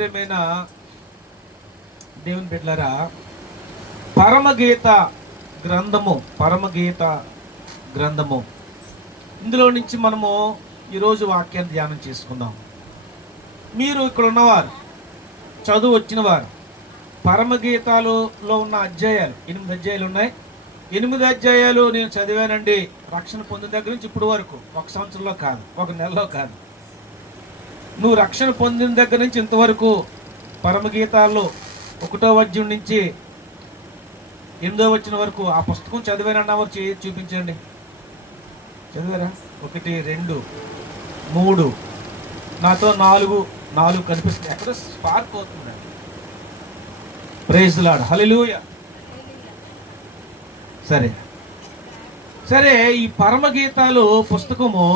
ప్రియమైన దేవుని బిడ్డలారా, పరమగీత గ్రంథము ఇందులో నుంచి మనము ఈరోజు వాక్యాన్ని ధ్యానం చేసుకుందాం. మీరు ఇక్కడ ఉన్నవారు, చదువు వచ్చిన వారు, పరమగీతాలలో ఉన్న అధ్యాయాలు 8 అధ్యాయాలు ఉన్నాయి. 8 అధ్యాయాలు నేను చదివానండి. రక్షణ పొందిన దగ్గర నుంచి ఇప్పుడు వరకు, 1 సంవత్సరంలో కాదు, 1 నెలలో కాదు, నువ్వు రక్షణ పొందిన దగ్గర నుంచి ఇంతవరకు పరమగీతాల్లో 1వ అధ్యాయం నుంచి 8వ వచనం వరకు ఆ పుస్తకం చదివానన్నవారు చూపించండి. చదివారా? 1, 2, 3, నాతో 4 కనిపిస్తుంది. ఎక్కడో స్పార్క్ అవుతుందండి. ప్రైజ్ ది లార్డ్, హల్లెలూయా. సరే ఈ పరమగీతాలు పుస్తకము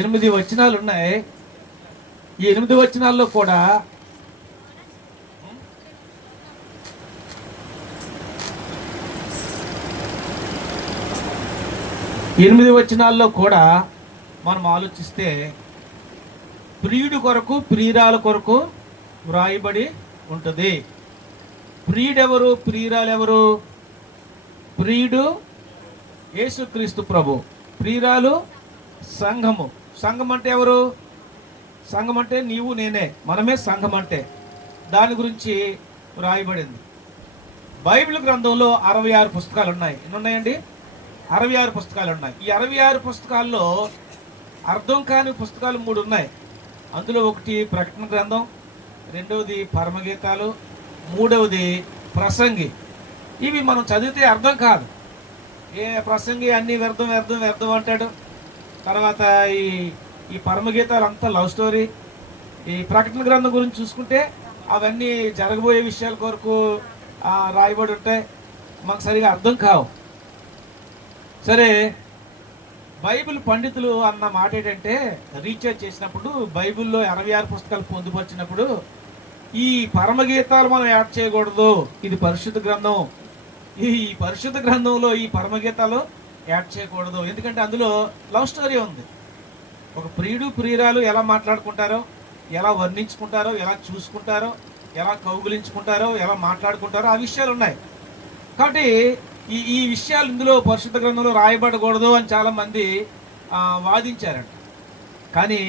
8 వచనాలు ఉన్నాయి. ఈ 8 వచనాల్లో కూడా మనం ఆలోచిస్తే ప్రియుడు కొరకు, ప్రియురాల కొరకు వ్రాయబడి ఉంటుంది. ప్రియుడెవరు, ప్రియురాలెవరు? ప్రియుడు యేసుక్రీస్తు ప్రభు, ప్రియురాలు సంఘము. సంఘం అంటే ఎవరు? సంఘం అంటే నీవు నేనే, మనమే సంఘం అంటే. దాని గురించి వ్రాయబడింది. బైబిల్ గ్రంథంలో 66 పుస్తకాలు ఉన్నాయి. ఎన్ని ఉన్నాయండి? 66 పుస్తకాలు ఉన్నాయి. ఈ 66 పుస్తకాల్లో అర్థం కాని పుస్తకాలు 3 ఉన్నాయి. అందులో ఒకటి ప్రకటన గ్రంథం, 2వది పరమగీతాలు, 3వది ప్రసంగి. ఇవి మనం చదివితే అర్థం కాదు. ఏ ప్రసంగి అన్ని వ్యర్థం అంటాడు. తర్వాత ఈ పరమగీతాలు అంతా లవ్ స్టోరీ. ఈ ప్రకటన గ్రంథం గురించి చూసుకుంటే అవన్నీ జరగబోయే విషయాల కొరకు రాయబడి ఉంటాయి. మాకు సరిగా అర్థం కావు. సరే, బైబిల్ పండితులు అన్న మాట ఏంటంటే, రీసెర్చ్ చేసినప్పుడు బైబిల్లో 66 పుస్తకాలు పొందుపరిచినప్పుడు ఈ పరమగీతాలు మనం యాడ్ చేయకూడదు. ఇది పరిశుద్ధ గ్రంథం. ఈ పరిశుద్ధ గ్రంథంలో ఈ పరమగీతాలు యాడ్ చేయకూడదు. ఎందుకంటే అందులో లవ్ స్టోరీ ఉంది. ఒక ప్రియుడు, ప్రియురాలు ఎలా మాట్లాడుకుంటారో, ఎలా వర్ణించుకుంటారో, ఎలా చూసుకుంటారో, ఎలా కౌగులించుకుంటారో, ఎలా మాట్లాడుకుంటారో ఆ విషయాలు ఉన్నాయి. కాబట్టి ఈ విషయాలు ఇందులో పరిశుద్ధ గ్రంథంలో రాయబడకూడదు అని చాలామంది వాదించారంట. కానీ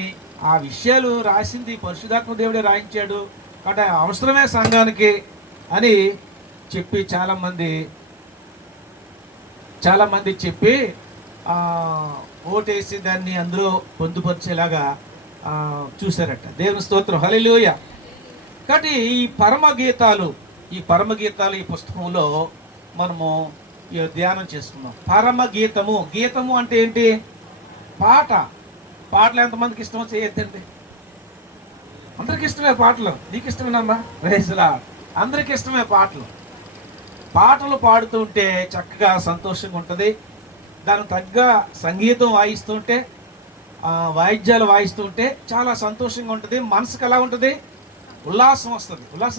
ఆ విషయాలు రాసింది పరిశుద్ధాత్మ దేవుడే రాయించాడు. కాబట్టి అవసరమే సంఘానికి అని చెప్పి చాలామంది చెప్పి ఓటేసి దాన్ని అందులో పొందుపరిచేలాగా చూశారట. దేవుని స్తోత్రం, హల్లెలూయా. కాబట్టి ఈ పరమగీతాలు ఈ పుస్తకంలో మనము ధ్యానం చేసుకున్నాం. పరమగీతము, గీతము అంటే ఏంటి? పాటలు ఎంతమందికి ఇష్టమో చేయొద్దండి. అందరికి ఇష్టమే పాటలు. నీకు ఇష్టమేనమ్మా? Praise the lord. అందరికి ఇష్టమే పాటలు పాడుతూ ఉంటే చక్కగా సంతోషంగా ఉంటుంది. దానికి తగ్గ సంగీతం వాయిస్తుంటే, వాయిద్యాలు వాయిస్తుంటే చాలా సంతోషంగా ఉంటుంది. మనసుకు ఎలా ఉంటుంది? ఉల్లాసం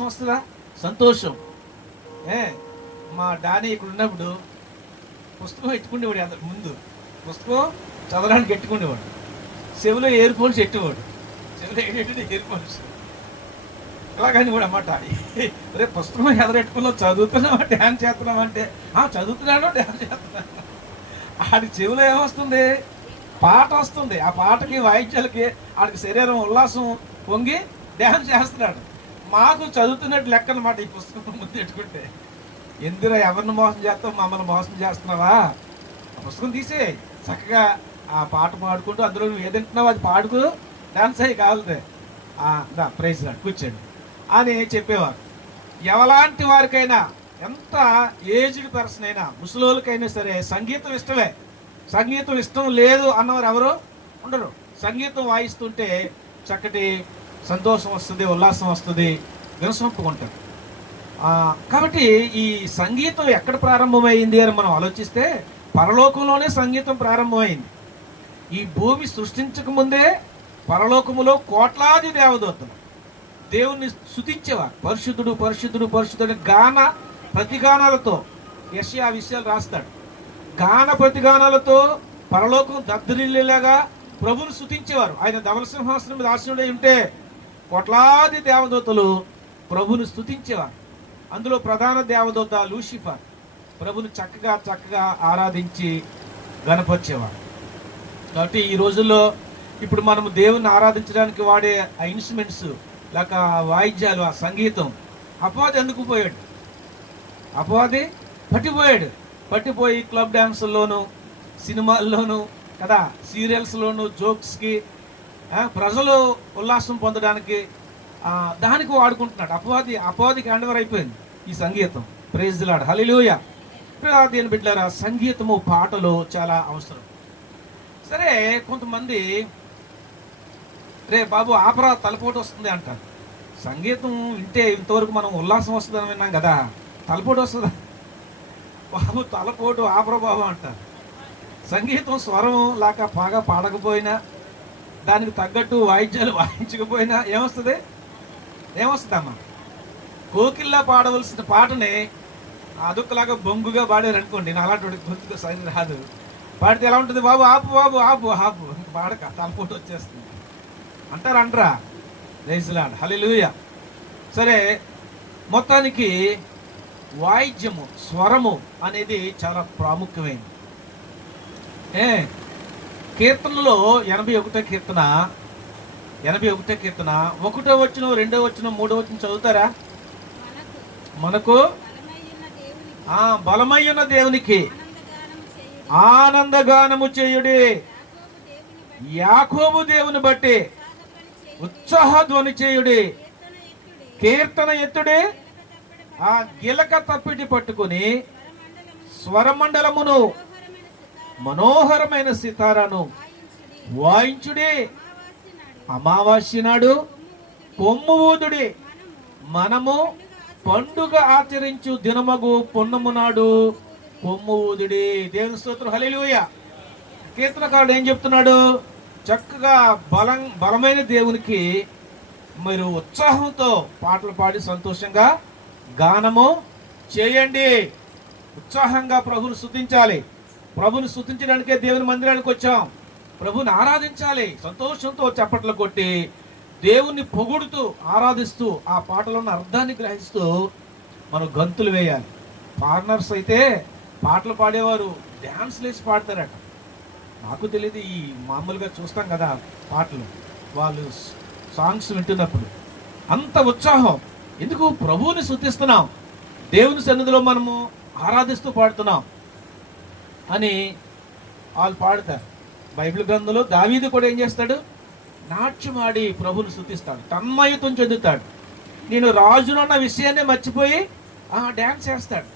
వస్తుందా? సంతోషం. మా డానీ ఇక్కడ ఉన్నప్పుడు పుస్తకం ఎట్టుకునేవాడు. అందరు ముందు పుస్తకం చదవడానికి ఎట్టుకునేవాడు. చెవిలో ఇయర్ ఫోన్స్ ఎట్టువాడు. చెవిలో ఇయర్ ఫోన్స్ ఇలాగని కూడా అన్నమాట. రేపు పుస్తకం ఎదరెట్టుకున్నావు, చదువుతున్నావా, డ్యాన్స్ చేస్తున్నామంటే చదువుతున్నాను, డ్యాన్స్ చేస్తున్నాను. ఆడికి చెవిలో ఏమొస్తుంది? పాట వస్తుంది. ఆ పాటకి, వాయిద్యాలకి ఆడికి శరీరం ఉల్లాసం పొంగి డ్యాన్స్ చేస్తున్నాడు. మాకు చదువుతున్నట్టు లెక్క అనమాట. ఈ పుస్తకం ముందు పెట్టుకుంటే, ఎందులో ఎవరిని మోసం చేస్తావు, మమ్మల్ని మోసం చేస్తున్నావా? ఆ పుస్తకం తీసే చక్కగా ఆ పాట పాడుకుంటూ అందులో నువ్వు ఏదంటున్నావు అది పాడుకు, డాన్స్ అయ్యి కావాలితే ప్రైజ్ లార్డ్, కూర్చోండి అని చెప్పేవారు. ఎవలాంటి వారికైనా, ఎంత ఏజ్డ్ పర్సన్ అయినా, ముసలోళ్ళకైనా సరే సంగీతం ఇష్టమే. సంగీతం ఇష్టం లేదు అన్నవారు ఎవరు ఉండరు. సంగీతం వాయిస్తుంటే చక్కటి సంతోషం వస్తుంది, ఉల్లాసం వస్తుంది, వినసొంపుకుంటారు. కాబట్టి ఈ సంగీతం ఎక్కడ ప్రారంభమైంది అని మనం ఆలోచిస్తే పరలోకంలోనే సంగీతం ప్రారంభమైంది. ఈ భూమి సృష్టించక ముందే పరలోకములో కోట్లాది దేవదూతలు దేవుణ్ణి స్తుతించేవారు. పరిశుద్ధుడు పరిశుద్ధుడు పరిశుద్ధుడు గాన ప్రతిగానాలతో. యెషయా ఆ విషయాలు రాస్తాడు. గాన ప్రతిగానాలతో పరలోకం దద్దరిల్లేలాగా ప్రభువును స్తుతించేవారు. ఆయన ధవళ సింహాసనం మీద ఆసీనుడై ఉంటే కోట్లాది దేవదూతలు ప్రభుని స్తుతించేవారు. అందులో ప్రధాన దేవదూత లూసిఫర్ ప్రభుని చక్కగా ఆరాధించి గణపరిచేవారు. కాబట్టి ఈ రోజుల్లో ఇప్పుడు మనము దేవుని ఆరాధించడానికి వాడే ఆ ఇన్స్ట్రుమెంట్స్ లేక వాయిద్యాలు, ఆ సంగీతం, అపవాది ఎందుకు పోయాడు? అపవాది పట్టిపోయి క్లబ్ డ్యాన్సుల్లోనూ, సినిమాల్లోనూ కదా, సీరియల్స్లోనూ, జోక్స్కి, ప్రజలు ఉల్లాసం పొందడానికి దానికి వాడుకుంటున్నాడు. అపవాదికి హ్యాండ్ఓవర్ అయిపోయింది ఈ సంగీతం. ప్రైజ్ ది లార్డ్, హల్లెలూయా. దేని బిడ్డలారా, సంగీతము, పాటలు చాలా అవసరం. సరే, కొంతమంది రే బాబు ఆపరా, తలపోటు వస్తుంది అంటారు. సంగీతం వింటే ఇంతవరకు మనం ఉల్లాసం వస్తుందని విన్నాం కదా, తలపోటు వస్తుందా బాబు? తలపోటు ఆపరా బాబు అంటారు. సంగీతం స్వరం లేక బాగా పాడకపోయినా, దానికి తగ్గట్టు వాయిద్యాలు వాయించకపోయినా ఏమొస్తుందమ్మా? కోకిల్లా పాడవలసిన పాటని అదొకలాగా బొంగుగా పాడారు అనుకోండి, నా అలాంటి గొంతుకు సరి రాదు. పాడితే ఎలా ఉంటుంది? బాబు ఆపు, బాబు ఆపు ఆపు, పాడక తలపోటు వచ్చేస్తుంది అంటారా? ప్రైజ్ ది లార్డ్, హల్లెలూయా. సరే, మొత్తానికి వాయిద్యము, స్వరము అనేది చాలా ప్రాముఖ్యమైనది. కీర్తనలో 81వ కీర్తన 1వ వచనం, 2వ వచనం, 3వ వచనం చదువుతారా? మనకు బలమయ్యున్న దేవునికి ఆనందగానము చేయుడి, యాకోబు దేవుని బట్టి ఉత్సాహ ధ్వని చేయుడి, కీర్తన ఎత్తుడి, ఆ గిలక తప్పిటి పట్టుకుని స్వరమండలమును, మనోహరమైన సితారాను వాయించుడి, అమావాస్య నాడు కొమ్ము ఊదుడి, మనము పండుగ ఆచరించు దినమగు పున్నము నాడు కొమ్ము ఊదుడి. దేవుని స్తోత్రం, హల్లెలూయా. కీర్తనకారుడు ఏం చెప్తున్నాడు? చక్కగా బలమైన దేవునికి మీరు ఉత్సాహంతో పాటలు పాడి సంతోషంగా గానము చేయండి. ఉత్సాహంగా ప్రభుని స్తుతించాలి. ప్రభుని స్తుతించడానికే దేవుని మందిరానికి వచ్చాం. ప్రభుని ఆరాధించాలి. సంతోషంతో చప్పట్లు కొట్టి దేవుణ్ణి పొగుడుతూ ఆరాధిస్తూ ఆ పాటలో ఉన్న అర్థాన్ని గ్రహిస్తూ మనం గంతులు వేయాలి. ఫారినర్స్ అయితే పాటలు పాడేవారు డ్యాన్స్ లేసి పాడతారట. నాకు తెలియదు, ఈ మామూలుగా చూస్తాం కదా పాటలు, వాళ్ళు సాంగ్స్ వింటున్నప్పుడు అంత ఉత్సాహం ఎందుకు? ప్రభువుని స్తుతిస్తున్నాం, దేవుని సన్నిధిలో మనము ఆరాధిస్తూ పాడుతున్నాం అని వాళ్ళు పాడతారు. బైబిల్ గ్రంథంలో దావీదు కూడా ఏం చేస్తాడు? నాట్యమాడి ప్రభుని స్తుతిస్తాడు, తన్మయత్వం చెందుతాడు. నేను రాజునన్న విషయాన్ని మర్చిపోయి డ్యాన్స్ చేస్తాడు.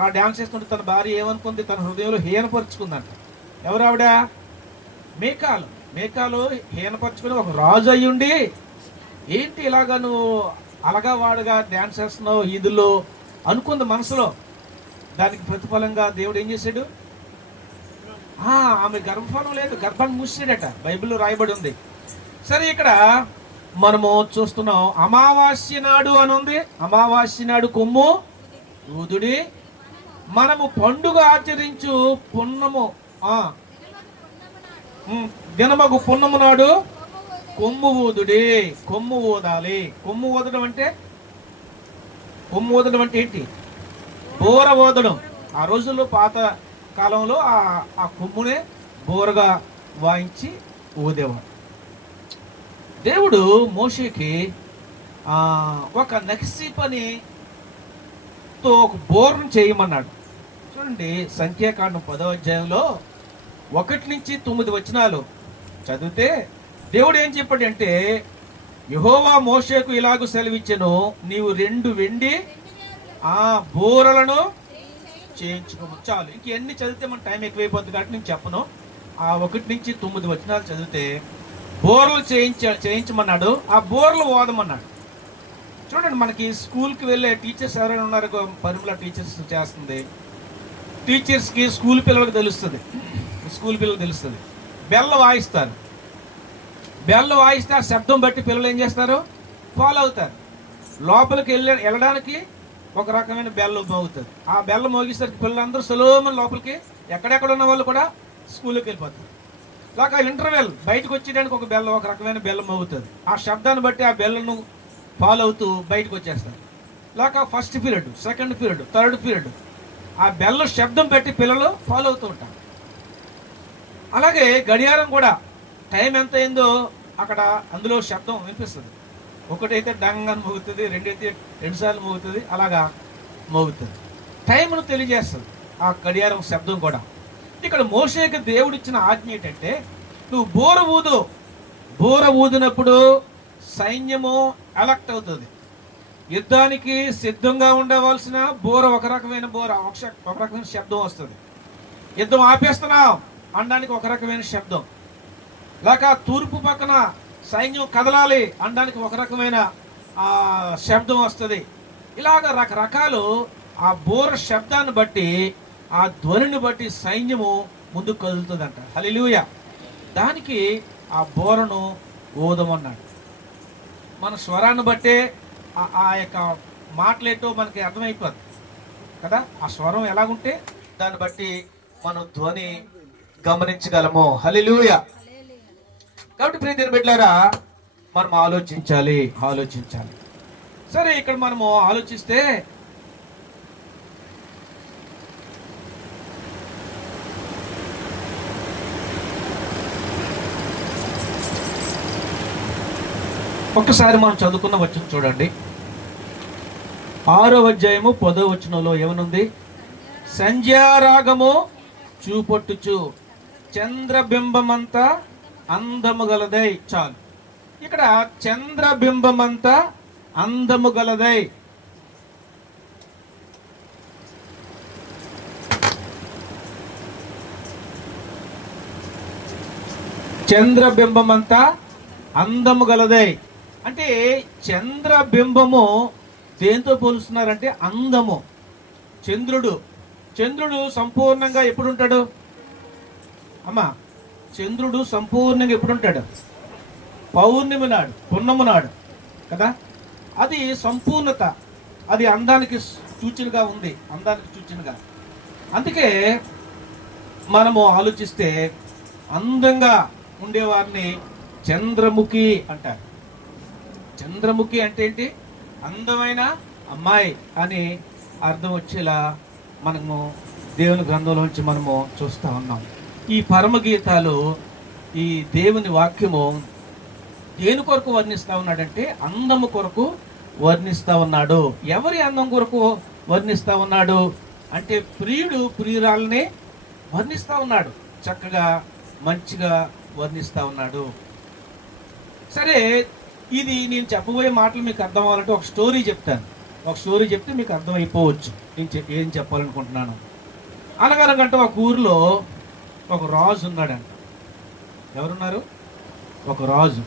ఆ డ్యాన్స్ చేస్తుంటే తన భార్య ఏమనుకుంది? తన హృదయంలో హీనపరుచుకుందంట. ఎవరు ఆవిడ? మేకాలు హీనపరుచుకుని ఒక రాజు అయ్యుండి ఏంటి ఇలాగా నువ్వు అలగా వాడుగా డ్యాన్స్ చేస్తున్నావు ఈదుల్లో అనుకుంది మనసులో. దానికి ప్రతిఫలంగా దేవుడు ఏం చేశాడు? ఆమె గర్భఫలం లేదు, గర్భాన్ని మూసాడట, బైబిల్లో రాయబడి ఉంది. సరే, ఇక్కడ మనము చూస్తున్నాం అమావాస్య నాడు అని ఉంది. అమావాస్య నాడు కొమ్ము ఊదుడి, మనము పండుగ ఆచరించు పున్నము దినమగు పున్నము నాడు కొమ్ము ఊదుడి. కొమ్ము ఊదాలి. కొమ్ము ఊదడం అంటే ఏంటి? బోర ఊదడం. ఆ రోజుల్లో పాత కాలంలో ఆ కొమ్మునే బోరగా వాయించి ఊదేవాడు. దేవుడు మోషేకి ఒక నక్సీ పనితో ఒక బోర్ను చేయమన్నాడు. చూడండి, సంఖ్యాకాండం 10వ అధ్యాయంలో 1 నుంచి 9 వచనాలు చదివితే దేవుడు ఏం చెప్పాడు అంటే, యెహోవా మోషేకు ఇలాగూ సెలవిచ్చెను, నీవు 2 వెండి బోరలను చేయించుకోము. చాలు, ఇంకెన్ని చదివితే మన టైం ఎక్కువైపోతుంది కాబట్టి నేను చెప్పను. ఆ 1 నుంచి 9 వచనాలు చదివితే బోర్లు చేయించమన్నాడు. ఆ బోర్లు ఓదమన్నాడు. చూడండి, మనకి స్కూల్కి వెళ్ళే టీచర్స్ ఎవరైనా ఉన్నారు? పరిమళ టీచర్స్ చేస్తుంది. టీచర్స్కి స్కూల్ పిల్లలకు తెలుస్తుంది. బెల్ల వాయిస్తారు. బెల్ల వాయిస్తే ఆ శబ్దం బట్టి పిల్లలు ఏం చేస్తారు? ఫాలో అవుతారు. లోపలికి వెళ్ళడానికి ఒక రకమైన బెల్ల మోగుతుంది. ఆ బెల్ల మోగిస్తారు, పిల్లలందరూ సులభమైన లోపలికి ఎక్కడెక్కడ ఉన్న వాళ్ళు కూడా స్కూల్కి వెళ్ళిపోతారు. లేక ఇంటర్వెల్ బయటకు వచ్చేయడానికి ఒక బెల్లం, ఒక రకమైన బెల్లం అవుతుంది. ఆ శబ్దాన్ని బట్టి ఆ బెల్లను ఫాలో అవుతూ బయటకు వచ్చేస్తారు. లేక first period, second period, third period, ఆ బెల్లం శబ్దం పెట్టి పిల్లలు ఫాలో అవుతూ ఉంటారు. అలాగే గడియారం కూడా టైం ఎంత అయిందో అక్కడ అందులో శబ్దం వినిపిస్తుంది. ఒకటైతే డంగ్ అని మోగుతుంది, రెండైతే 2 సార్లు మోగుతుంది, అలాగా మోగుతుంది. టైంను తెలియజేస్తుంది ఆ గడియారం శబ్దం కూడా. ఇక్కడ మోషేకి దేవుడిచ్చిన ఆజ్ఞ ఏంటంటే, నువ్వు బోర ఊదినప్పుడు సైన్యము అలర్ట్ అవుతుంది. యుద్ధానికి సిద్ధంగా ఉండవలసిన బోర ఒక రకమైన ఒక రకమైన శబ్దం వస్తుంది. యుద్ధం ఆపేస్తున్నాం అనడానికి ఒక రకమైన శబ్దం, లేక తూర్పు పక్కన సైన్యం కదలాలి అనడానికి ఒక రకమైన శబ్దం వస్తుంది. ఇలాగ రకరకాలు ఆ బోర శబ్దాన్ని బట్టి, ఆ ధ్వనిని బట్టి సైన్యము ముందుకు కదులుతుందంట. హల్లెలూయా. దానికి ఆ బోరను ఊదమన్నాడు. మన స్వరాన్ని బట్టే ఆ యొక్క మాటలేటో మనకి అర్థమైపోద్ది కదా. ఆ స్వరం ఎలాగుంటే దాన్ని బట్టి మనం ధ్వని గమనించగలము. హల్లెలూయా. కాబట్టి ప్రియమైన బిడ్డలారా, మనం ఆలోచించాలి. సరే, ఇక్కడ మనము ఆలోచిస్తే ఒక్కసారి మనం చదువుకున్న వచనం చూడండి. 6వ అధ్యాయము 10వ వచనంలో ఏమనుంది? సంధ్యారాగము చూపొట్టుచు చంద్రబింబమంతా అందము గలదై. చాలు, ఇక్కడ చంద్రబింబమంతా అందము గలదై. చంద్రబింబమంతా అందము గలదై అంటే చంద్రబింబము దేంతో పోలుస్తున్నారంటే అందము. చంద్రుడు సంపూర్ణంగా ఎప్పుడు ఉంటాడు అమ్మా? చంద్రుడు సంపూర్ణంగా ఎప్పుడు ఉంటాడు? పౌర్ణమి నాడు, పున్నము నాడు కదా. అది సంపూర్ణత, అది అందానికి సూచనగా ఉంది, అందుకే మనము ఆలోచిస్తే అందంగా ఉండేవారిని చంద్రముఖి అంటారు. చంద్రముఖి అంటే ఏంటి? అందమైన అమ్మాయి అని అర్థం వచ్చేలా మనము దేవుని గ్రంథంలోంచి మనము చూస్తూ ఉన్నాం. ఈ పరమగీతాలు, ఈ దేవుని వాక్యము దేని కొరకు వర్ణిస్తూ ఉన్నాడంటే అందము కొరకు వర్ణిస్తూ ఉన్నాడు. ఎవరి అందం కొరకు వర్ణిస్తూ ఉన్నాడు అంటే ప్రియుడు ప్రియురాలని వర్ణిస్తూ ఉన్నాడు. చక్కగా మంచిగా వర్ణిస్తూ ఉన్నాడు. సరే, ఇది నేను చెప్పబోయే మాటలు మీకు అర్థం అవ్వాలంటే ఒక స్టోరీ చెప్తాను. ఒక స్టోరీ చెప్తే మీకు అర్థమైపోవచ్చు నేను ఏం చెప్పాలనుకుంటున్నాను. అనగనగంటే ఒక ఊరిలో ఒక రాజు ఉన్నాడంట. ఎవరున్నారు? ఒక రాజు.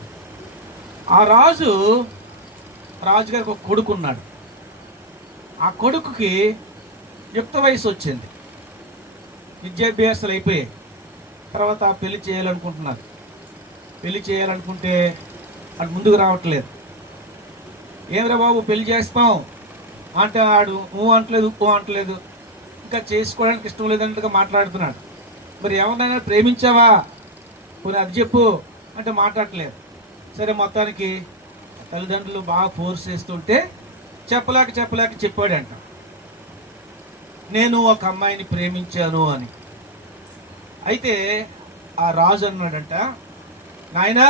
ఆ రాజుగారికి ఒక కొడుకు ఉన్నాడు. ఆ కొడుకుకి యుక్త వయసు వచ్చింది, విద్యాభ్యాసాలు అయిపోయాయి. తర్వాత పెళ్లి చేయాలనుకుంటున్నారు. పెళ్లి చేయాలనుకుంటే అటు ముందుకు రావట్లేదు. ఏమిరా బాబు పెళ్లి చేస్తాం అంటే ఆడు అంటలేదు, ఇంకా చేసుకోవడానికి ఇష్టం లేదన్నట్టుగా మాట్లాడుతున్నాడు. మరి ఎవరినైనా ప్రేమించావా, పోనీ అది చెప్పు అంటే మాట్లాడట్లేదు. సరే, మొత్తానికి తల్లిదండ్రులు బాగా ఫోర్స్ చేస్తుంటే చెప్పలేక చెప్పాడంట, నేను ఒక అమ్మాయిని ప్రేమించాను అని. అయితే ఆ రాజు అన్నాడంట, నాయనా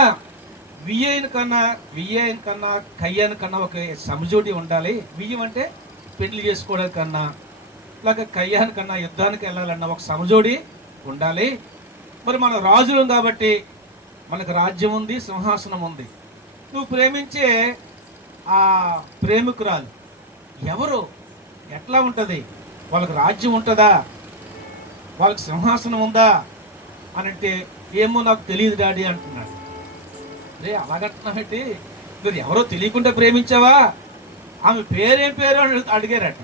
వియ్యైన కన్నా కయ్యాని కన్నా ఒక సమజోడి ఉండాలి. వియ్యం అంటే పెళ్లి చేసుకోవడానికి కన్నా, లేక కయ్యాని కన్నా యుద్ధానికి వెళ్ళాలన్నా ఒక సమజోడి ఉండాలి. మరి మన రాజులం కాబట్టి మనకు రాజ్యం ఉంది, సింహాసనం ఉంది. నువ్వు ప్రేమించే ఆ ప్రేమికురాలు ఎవరు, ఎట్లా ఉంటుంది, వాళ్ళకి రాజ్యం ఉంటుందా, వాళ్ళకి సింహాసనం ఉందా అని అంటే ఏమో నాకు తెలియదు డాడీ అంటున్నాడు. రే అలాగంటున్నావేంటి, మీరు ఎవరో తెలియకుండా ప్రేమించావా, ఆమె పేరేం పేరు అని అడిగారట.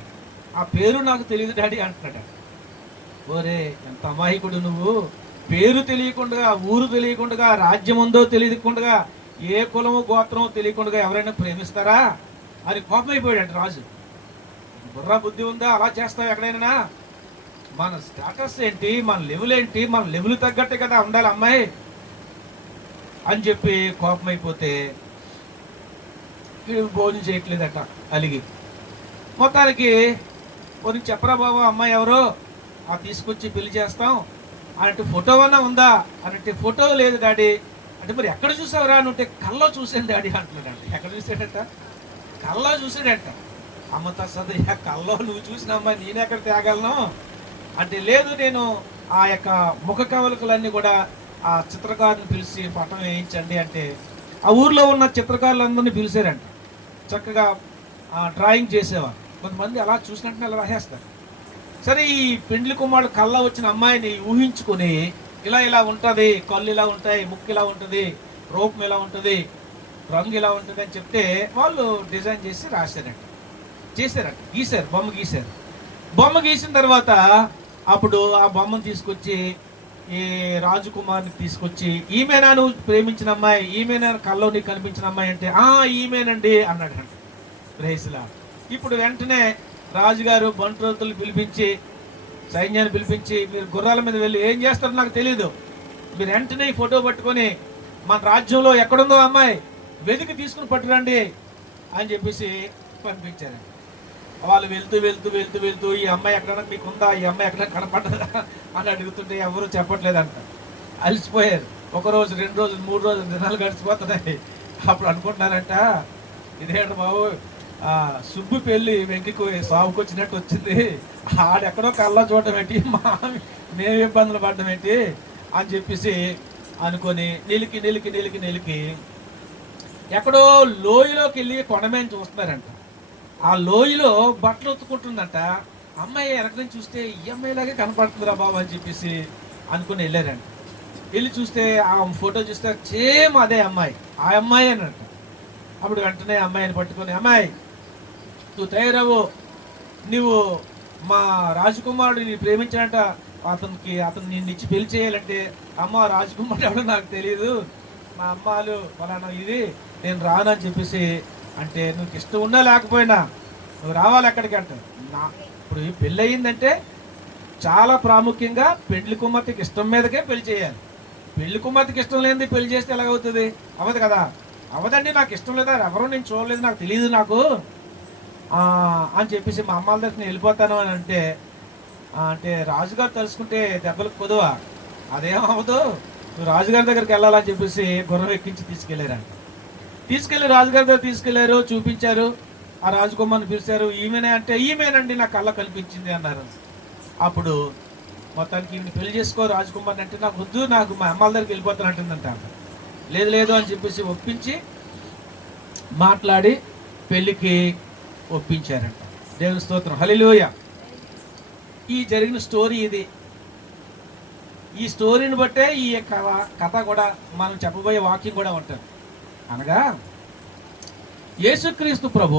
ఆ పేరు నాకు తెలియదు డాడీ అంటున్నాడు. ఓరే ఎంత అమాయకుడు నువ్వు, పేరు తెలియకుండా, ఊరు తెలియకుండా, రాజ్యం ఉందో తెలియకుండా, ఏ కులమో గోత్రమో తెలియకుండా ఎవరైనా ప్రేమిస్తారా అని కోపమైపోయాడు రాజు. బుర్రా బుద్ధి ఉందా, అలా చేస్తావు ఎక్కడైనా? మన స్టేటస్ ఏంటి, మన లెవెల్ ఏంటి, మన లెవెల్ తగ్గట్టే కదా ఉండాలి అమ్మాయి. అని చెప్పి కోపం అయిపోతే వీడు భోజనం చేయట్లేదట అలిగి. మొత్తానికి కొన్ని చెప్పరా బాబు అమ్మాయి ఎవరో తీసుకొచ్చి పెళ్లి చేస్తాం అంటే ఫోటో అన్నా ఉందా అంటే ఫోటో లేదు డాడీ అంటే మరి ఎక్కడ చూసావురా అంటే కల్లో చూసాను డాడీ అంటున్నాడు. ఎక్కడ చూసాడట? కల్లో చూసాడట. అమ్మ తస్సది కల్లో నువ్వు చూసిన అమ్మాయి నేను ఎక్కడ తేగలను అంటే లేదు నేను ఆ యొక్క ముఖ కవలికలన్నీ కూడా ఆ చిత్రకారుని పిలిచి పటం వేయించండి అంటే ఆ ఊర్లో ఉన్న చిత్రకారులందరినీ పిలిచారంట. చక్కగా డ్రాయింగ్ చేసేవారు. కొంతమంది అలా చూసినట్టు అలా రాసేస్తారు. సరే ఈ పెండ్లి కుమారుడు కల్లా వచ్చిన అమ్మాయిని ఊహించుకొని ఇలా ఇలా ఉంటుంది, కళ్ళు ఇలా ఉంటాయి, ముక్కు ఇలా ఉంటుంది, రూపం ఇలా ఉంటుంది, రంగు ఇలా ఉంటుంది అని చెప్తే వాళ్ళు డిజైన్ చేసి రాశారంట, చేశారంట, గీశారు, బొమ్మ గీశారు. బొమ్మ గీసిన తర్వాత అప్పుడు ఆ బొమ్మను తీసుకొచ్చి ఈ రాజకుమార్ని తీసుకొచ్చి ఈమెనా నువ్వు ప్రేమించిన అమ్మాయి, ఈమెనా కల్లో నీకు కనిపించిన అమ్మాయి అంటే ఈమెనండి అన్నాడంట. ప్రైజ్లా. ఇప్పుడు వెంటనే రాజుగారు బంట్రోతులు పిలిపించి సైన్యాన్ని పిలిపించి మీరు గుర్రాల మీద వెళ్ళి ఏం చేస్తారో నాకు తెలీదు, మీరు వెంటనే ఈ ఫోటో పట్టుకొని మన రాజ్యంలో ఎక్కడుందో అమ్మాయి వెతికి తీసుకుని పట్టురండి అని చెప్పేసి పంపించారు. వాళ్ళు వెళ్తూ వెళ్తూ వెళ్తూ వెళ్తూ ఈ అమ్మాయి ఎక్కడైనా మీకు ఉందా, ఈ అమ్మాయి ఎక్కడైనా కనపడ్డదా అని అడుగుతుంటే ఎవరు చెప్పట్లేదంట. అలసిపోయారు. 1 రోజు 2 రోజులు 3 రోజులు దినాలు గడిచిపోతున్నాయి. అప్పుడు అనుకుంటున్నారంట ఇదేంట బాబు సుబ్బు పెళ్ళి వెంకికి సాగుకు వచ్చినట్టు వచ్చింది, ఆడెక్కడో కల్లా చూడటం ఏంటి, మేము ఇబ్బందులు పడడం ఏంటి అని చెప్పేసి అనుకొని నిలికి నిలికి నిలికి నిలికి ఎక్కడో లోయలోకి వెళ్ళి కొండమేని చూస్తున్నారంట. ఆ లోయలో బట్టలు ఉతుకుంటుందంట. అమ్మాయి వెనక నుంచి చూస్తే ఈ అమ్మాయిలాగే కనపడుతుందిరా బాబు అని చెప్పేసి అనుకుని వెళ్ళారంట. వెళ్ళి చూస్తే ఆ ఫోటో చూస్తే సేమ్ అదే అమ్మాయి, ఆ అమ్మాయి అనంట. అప్పుడు వెంటనే అమ్మాయిని పట్టుకొని అమ్మాయి నువ్వు తయారవు, నువ్వు మా రాజకుమారుడు నీ ప్రేమించాడంట, అతను నిన్ను ఇచ్చి పెళ్లి చేయాలంటే అమ్మ రాజకుమారుడు ఎవడో నాకు తెలియదు, మా అమ్మాలు ఫలానా ఇది నేను రానని చెప్పేసి అంటే నువ్వు ఇష్టం ఉన్నా లేకపోయినా నువ్వు రావాలి ఎక్కడికి అంట. ఇప్పుడు పెళ్ళి అయ్యిందంటే చాలా ప్రాముఖ్యంగా పెళ్లి కుమార్తెకి ఇష్టం మీదకే పెళ్లి చేయాలి. పెళ్లి కుమార్తెకి ఇష్టం లేనిది పెళ్లి చేస్తే ఎలాగవుతుంది? అవ్వదు కదా. అవ్వదండి, నాకు ఇష్టం లేదా, ఎవరో నేను చూడలేదు, నాకు తెలియదు నాకు అని చెప్పేసి మా అమ్మాల దగ్గర నేను వెళ్ళిపోతాను అని అంటే రాజుగారు తలుసుకుంటే దెబ్బలకు పొదువా, అదేమవ్వదు, నువ్వు రాజుగారి దగ్గరికి వెళ్ళాలని చెప్పేసి గుర్రం ఎక్కించి తీసుకెళ్ళారంట. తీసుకెళ్ళి రాజుగారి దగ్గర తీసుకెళ్లారు, చూపించారు. ఆ రాజకుమార్ని పిలిచారు. ఈమెనే అంటే ఈమెనండి నాకు కళ్ళ కల్పించింది అన్నారు. అప్పుడు మొత్తానికి ఈమెను పెళ్లి చేసుకో రాజకుమార్ని అంటే నాకు వద్దు, నాకు మా అమ్మాల దగ్గరికి వెళ్ళిపోతానంటుందంట. లేదు లేదు అని చెప్పేసి ఒప్పించి మాట్లాడి పెళ్లికి ఒప్పించారంట. దేవుని స్తోత్రం, హల్లెలూయా. ఈ జరిగిన స్టోరీ ఇది. ఈ స్టోరీని బట్టే ఈ కథ కూడా మనం చెప్పబోయే వాక్యం కూడా ఉంటుంది. అనగా యేసుక్రీస్తు ప్రభు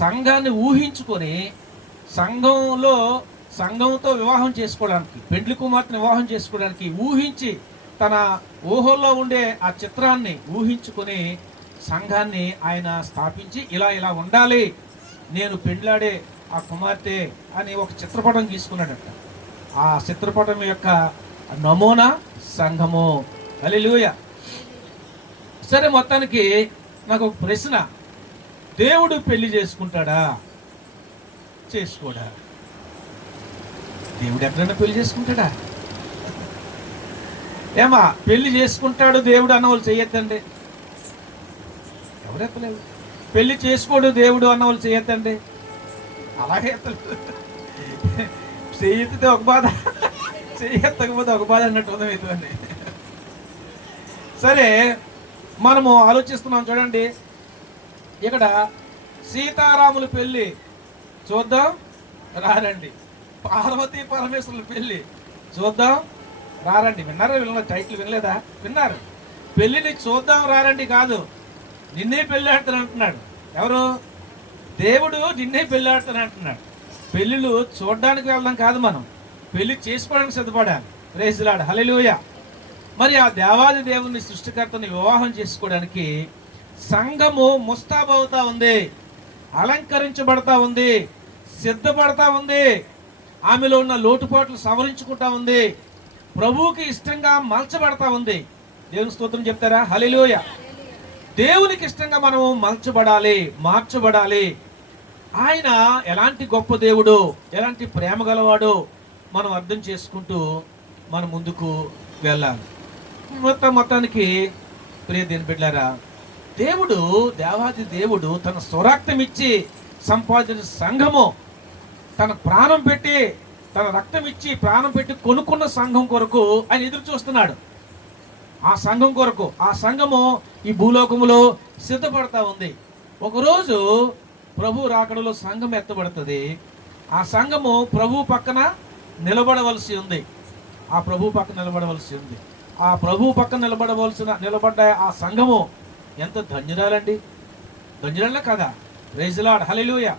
సంఘాన్ని ఊహించుకొని సంఘంతో వివాహం చేసుకోవడానికి, పెండ్లి కుమార్తెను వివాహం చేసుకోవడానికి ఊహించి తన ఊహల్లో ఉండే ఆ చిత్రాన్ని ఊహించుకొని సంఘాన్ని ఆయన స్థాపించి ఇలా ఇలా ఉండాలి, నేను పెండ్లాడే ఆ కుమార్తె అని ఒక చిత్రపటం తీసుకున్నాడట. ఆ చిత్రపటం యొక్క నమూనా సంఘము. హల్లెలూయా. సరే, మొత్తానికి నాకు ఒక ప్రశ్న, దేవుడు పెళ్లి చేసుకుంటాడా చేసుకోడా? దేవుడు ఎక్కడైనా పెళ్లి చేసుకుంటాడా? ఏమా పెళ్లి చేసుకుంటాడు దేవుడు అన్నవాళ్ళు చెయ్యొద్దండి. ఎవరెత్తలేదు. పెళ్లి చేసుకోడు దేవుడు అన్నవాళ్ళు చెయ్యొద్దండి. అలాగే ఎత్తలేదు. చెయ్యితే ఒక బాధ, చెయ్యెత్తకపోతే ఒక బాధ అన్నట్టు ఉదవుతుంది. సరే, మనము ఆలోచిస్తున్నాం చూడండి. ఇక్కడ సీతారాముల పెళ్లి చూద్దాం రారండి, పార్వతీ పరమేశ్వరుల పెళ్లి చూద్దాం రారండి. విన్నారా? వినలేదు, టైటిల్ వినలేదా? విన్నారు. పెళ్లిని చూద్దాం రారండి కాదు, నిన్నే పెళ్లి ఆడతాను అంటున్నాడు. ఎవరు? దేవుడు నిన్నే పెళ్లి ఆడతాను అంటున్నాడు. పెళ్లిళ్ళు చూడడానికి వెళ్దాం కాదు, మనం పెళ్లి చేసుకోవడానికి సిద్ధపడాలి. ప్రైజ్ లార్డ్, హల్లెలూయా. మరి ఆ దేవాది దేవుని సృష్టికర్తని వివాహం చేసుకోవడానికి సంఘము ముస్తాబవుతా ఉంది, అలంకరించబడతా ఉంది, సిద్ధపడతా ఉంది, ఆమెలో ఉన్న లోటుపాట్లు సవరించుకుంటా ఉంది, ప్రభువుకి ఇష్టంగా మలచబడతా ఉంది. దేవుని స్తోత్రం చెప్తారా? హల్లెలూయా. దేవునికి ఇష్టంగా మనము మార్చబడాలి. ఆయన ఎలాంటి గొప్ప దేవుడు, ఎలాంటి ప్రేమ గలవాడో మనం అర్థం చేసుకుంటూ మనం ముందుకు వెళ్ళాలి. మొత్తానికి ప్రియ దేవుని బిడ్డలారా, దేవాది దేవుడు తన స్వరక్తం ఇచ్చి సంపాదించిన సంఘము, తన ప్రాణం పెట్టి, తన రక్తం ఇచ్చి ప్రాణం పెట్టి కొనుక్కున్న సంఘం కొరకు ఆయన ఎదురు చూస్తున్నాడు. ఆ సంఘం కొరకు, ఆ సంఘము ఈ భూలోకములో సిద్ధపడతా ఉంది. ఒకరోజు ప్రభు రాకడలో సంఘం ఎత్తబడుతుంది. ఆ సంఘము ప్రభు పక్కన నిలబడవలసి ఉంది. ఆ ప్రభు పక్కన నిలబడ్డ ఆ సంఘము ఎంత ధన్యురాలండి, ధన్యురాలే కదా. ప్రైజ్ ది లార్డ్, హల్లెలూయా.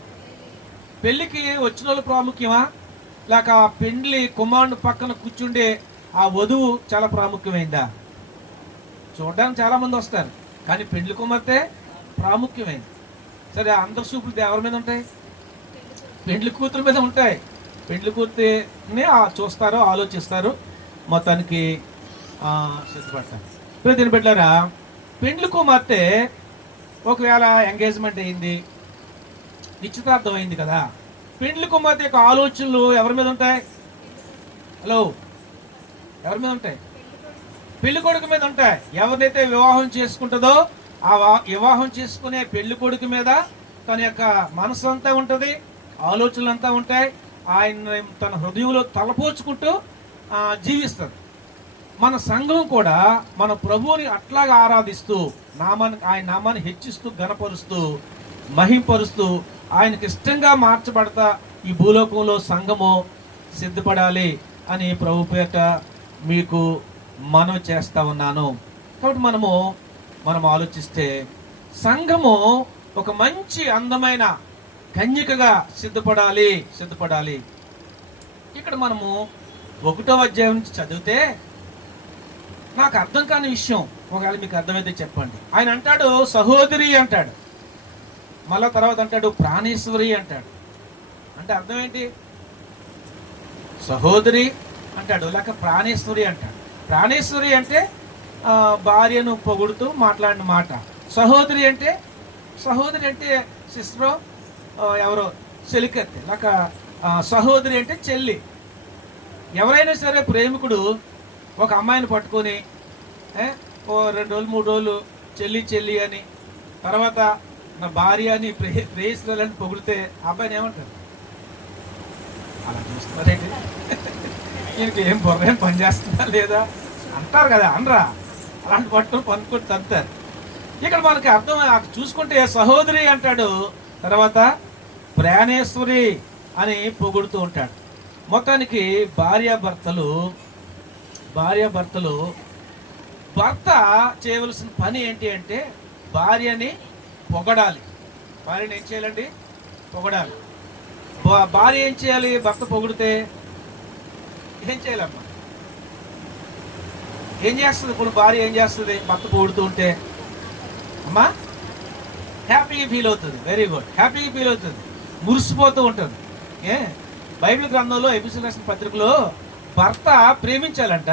పెళ్లికి వచ్చిన వాళ్ళు ప్రాముఖ్యమా, లేక ఆ పెండ్లి కుమారుడు పక్కన కూర్చుండే ఆ వధువు చాలా ప్రాముఖ్యమైందా? చూడడానికి చాలా మంది వస్తారు, కానీ పెండ్లి కుమార్తె ప్రాముఖ్యమైంది. సరే, అందరి చూపులు ఎవరి మీద ఉంటాయి? పెండ్లి కూతురు మీద ఉంటాయి. పెండ్లి కూతుర్ని చూస్తారు, ఆలోచిస్తారు, మొత్తానికి సిద్ధపడతారు. ప్రతిని బిడ్డలారా, పెండ్లి కుమార్తె ఒకవేళ ఎంగేజ్మెంట్ అయింది, నిశ్చితార్థం అయింది కదా, పెండ్లి కుమార్తె యొక్క ఆలోచనలు ఎవరి మీద ఉంటాయి? హలో, ఎవరి మీద ఉంటాయి? పెళ్లి కొడుకు మీద ఉంటాయి. ఎవరినైతే వివాహం చేసుకుంటుందో ఆ వివాహం చేసుకునే పెళ్లి కొడుకు మీద తన యొక్క మనసు అంతా ఉంటుంది, ఆలోచనలు అంతా ఉంటాయి. ఆయన తన హృదయంలో తలపోచుకుంటూ జీవిస్తుంది. మన సంఘం కూడా మన ప్రభువుని అట్లాగా ఆరాధిస్తూ ఆయన నామాన్ని హెచ్చిస్తూ, ఘనపరుస్తూ, మహింపరుస్తూ, ఆయనకి ఇష్టంగా మార్చబడతా ఈ భూలోకంలో సంఘము సిద్ధపడాలి అని ప్రభు పేట మీకు మనవి చేస్తా ఉన్నాను. కాబట్టి మనం ఆలోచిస్తే సంఘము ఒక మంచి అందమైన కన్యకగా సిద్ధపడాలి. ఇక్కడ మనము 1వ అధ్యాయం నుంచి చదివితే నాకు అర్థం కాని విషయం ఒకవేళ మీకు అర్థమైతే చెప్పండి. ఆయన అంటాడు సహోదరి అంటాడు, మళ్ళా తర్వాత అంటాడు ప్రాణేశ్వరి అంటాడు. అంటే అర్థం ఏంటి? సహోదరి అంటాడు, లేక ప్రాణేశ్వరి అంటాడు. ప్రాణేశ్వరి అంటే భార్యను పొగుడుతూ మాట్లాడిన మాట. సహోదరి అంటే సిస్టరో ఎవరో చెలికత్తి, లేక సహోదరి అంటే చెల్లి. ఎవరైనా సరే ప్రేమికుడు ఒక అమ్మాయిని పట్టుకొని ఓ 2 రోజులు 3 రోజులు చెల్లి అని, తర్వాత నా భార్య అని ప్రేయస్సులని పొగిడితే అబ్బాయిని ఏమంటారు? అలా చూస్తున్నారేంటి, ఈయనకి ఏం బుర్రేం పని చేస్తుందా లేదా అంటారు కదా, అనరా? అలాంటి పట్టుకుని పనుకొని తంతారు. ఇక్కడ మనకి అర్థం చూసుకుంటే సహోదరి అంటాడు, తర్వాత ప్రాణేశ్వరి అని పొగుడుతూ ఉంటాడు. మొత్తానికి భార్యాభర్తలు భర్త చేయవలసిన పని ఏంటి అంటే భార్యని పొగడాలి. భార్యని ఏం చేయాలండి? పొగడాలి. భార్య ఏం చేయాలి? భర్త పొగిడితే ఏం చేయాలమ్మా? ఏం చేస్తుంది? ఇప్పుడు భార్య ఏం చేస్తుంది? భర్త పొగుడుతూ ఉంటే అమ్మా హ్యాపీగా ఫీల్ అవుతుంది. వెరీ గుడ్, హ్యాపీగా ఫీల్ అవుతుంది, మురిసిపోతూ ఉంటుంది. బైబిల్ గ్రంథంలో ఎఫెసీయులకు రాసిన పత్రికలో భర్త ప్రేమించాలంట,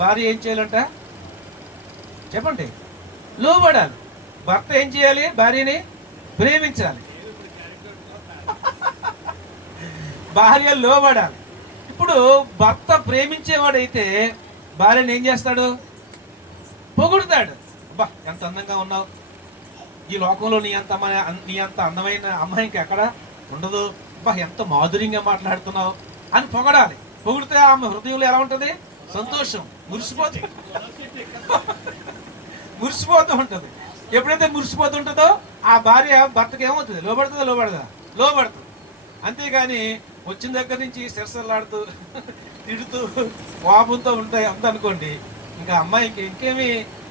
భార్య ఏం చేయాలంట చెప్పండి? లోబడాలి. భర్త ఏం చేయాలి? భార్యని ప్రేమించాలి, భార్య లోబడాలి. ఇప్పుడు భర్త ప్రేమించేవాడైతే భార్యను ఏం చేస్తాడు? పొగుడుతాడు. అబ్బా ఎంత అందంగా ఉన్నావు, ఈ లోకంలో నీ అంత అందమైన అమ్మాయి ఇంకెక్కడ ఉండదు, అబ్బా ఎంత మాధుర్యంగా మాట్లాడుతున్నావు అని పొగడాలి. పొగిడితే ఆమె హృదయంలో ఎలా ఉంటుంది? సంతోషం, మురిసిపోతూ ఉంటుంది. ఎప్పుడైతే మురిసిపోతూ ఉంటుందో ఆ భార్య భర్తకి ఏమవుతుంది? లోబడుతుంది. అంతేగాని వచ్చిన దగ్గర నుంచి సిరసలాడుతూ తిడుతూ కోపంతో ఉంటాయి అందనుకోండి, ఇంకా అమ్మాయికి ఇంకేమీ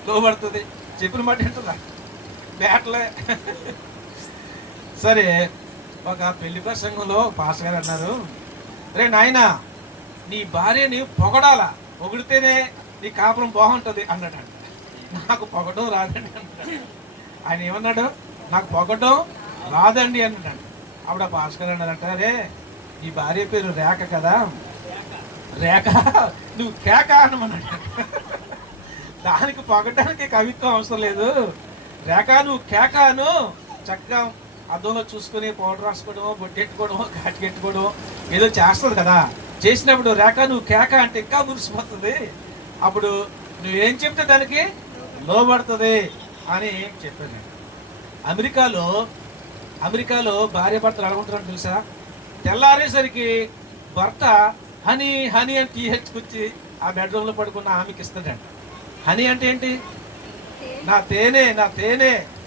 లోబడుతుంది? చెప్పిన మాట ఏంటుందా? బ్యాట్లే. సరే, ఒక పెళ్లి ప్రసంగంలో పాస్టర్ గారు అన్నారు, రే నాయనా నీ భార్యని పొగడాలా, పొగిడితేనే నీ కాపురం బాగుంటుంది అన్నాడు. నాకు పొగడం రాదండి అన్నాడు. ఆయన ఏమన్నాడు? నాకు పొగడం రాదండి అన్నాడు. అప్పుడు ఆ పాస్టర్ గారు అన్నారంట, రే నీ భార్య పేరు రేఖ కదా, రేఖ నువ్వు కేక అనమన్నాడు. దానికి పొగడానికి కవిత్వం అవసరం లేదు. రేఖాను కేకాను చక్కగా అద్దంలో చూసుకుని పౌడర్ రాసుకోవడమో, బొట్టెట్టుకోవడమో, కాటికెట్టుకోవడమో ఏదో చేస్తుంది కదా. చేసినప్పుడు రేఖ నువ్వు కేక అంటే ఇంకా మురిసిపోతుంది. అప్పుడు నువ్వేం చెప్తే దానికి లోబడుతుంది అని చెప్పాను. అమెరికాలో భార్య భర్తలు అడుగుంటారని తెలుసా? తెల్లారేసరికి భర్త హనీ హనీ అని టీ హెచ్చుకొచ్చి ఆ బెడ్రూమ్లో పడుకున్న ఆమెకి ఇస్తాడంట. హనీ అంటే ఏంటి? నా తేనె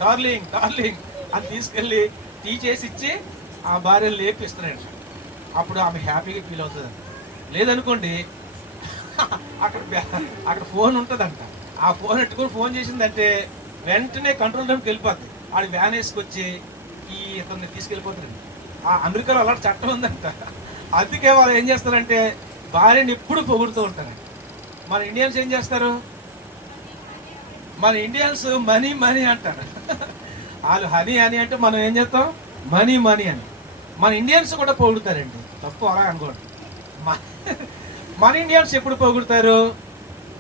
డార్లింగ్ డార్లింగ్ అని తీసుకెళ్ళి టీ చేసి ఇచ్చి ఆ భార్యను లేపిస్తున్నాడు. అప్పుడు ఆమె హ్యాపీగా ఫీల్ అవుతుంది. లేదనుకోండి అక్కడ ఫోన్ ఉంటుందంట. ఆ ఫోన్ ఎట్టుకొని ఫోన్ చేసిందంటే వెంటనే కంట్రోల్ రూమ్కి వెళ్ళిపోద్ది. ఆడు వ్యాన్ వేసుకొచ్చి ఇతన్ని తీసుకెళ్ళిపోతారండి. ఆ అమెరికాలో అలాంటి చట్టం ఉందంట. అందుకే వాళ్ళు ఏం చేస్తారంటే భార్యని ఎప్పుడు పొగుడుతూ ఉంటారండి. మన ఇండియన్స్ ఏం చేస్తారు? మన ఇండియన్స్ మనీ మనీ అంటారు. వాళ్ళు హనీ హనీ అంటే మనం ఏం చేస్తాం? మనీ మనీ అని. మన ఇండియన్స్ కూడా పొగుడుతారండి. తప్పు అలా అనుకోండి. మన ఇండియన్స్ ఎప్పుడు పొగుడుతారు?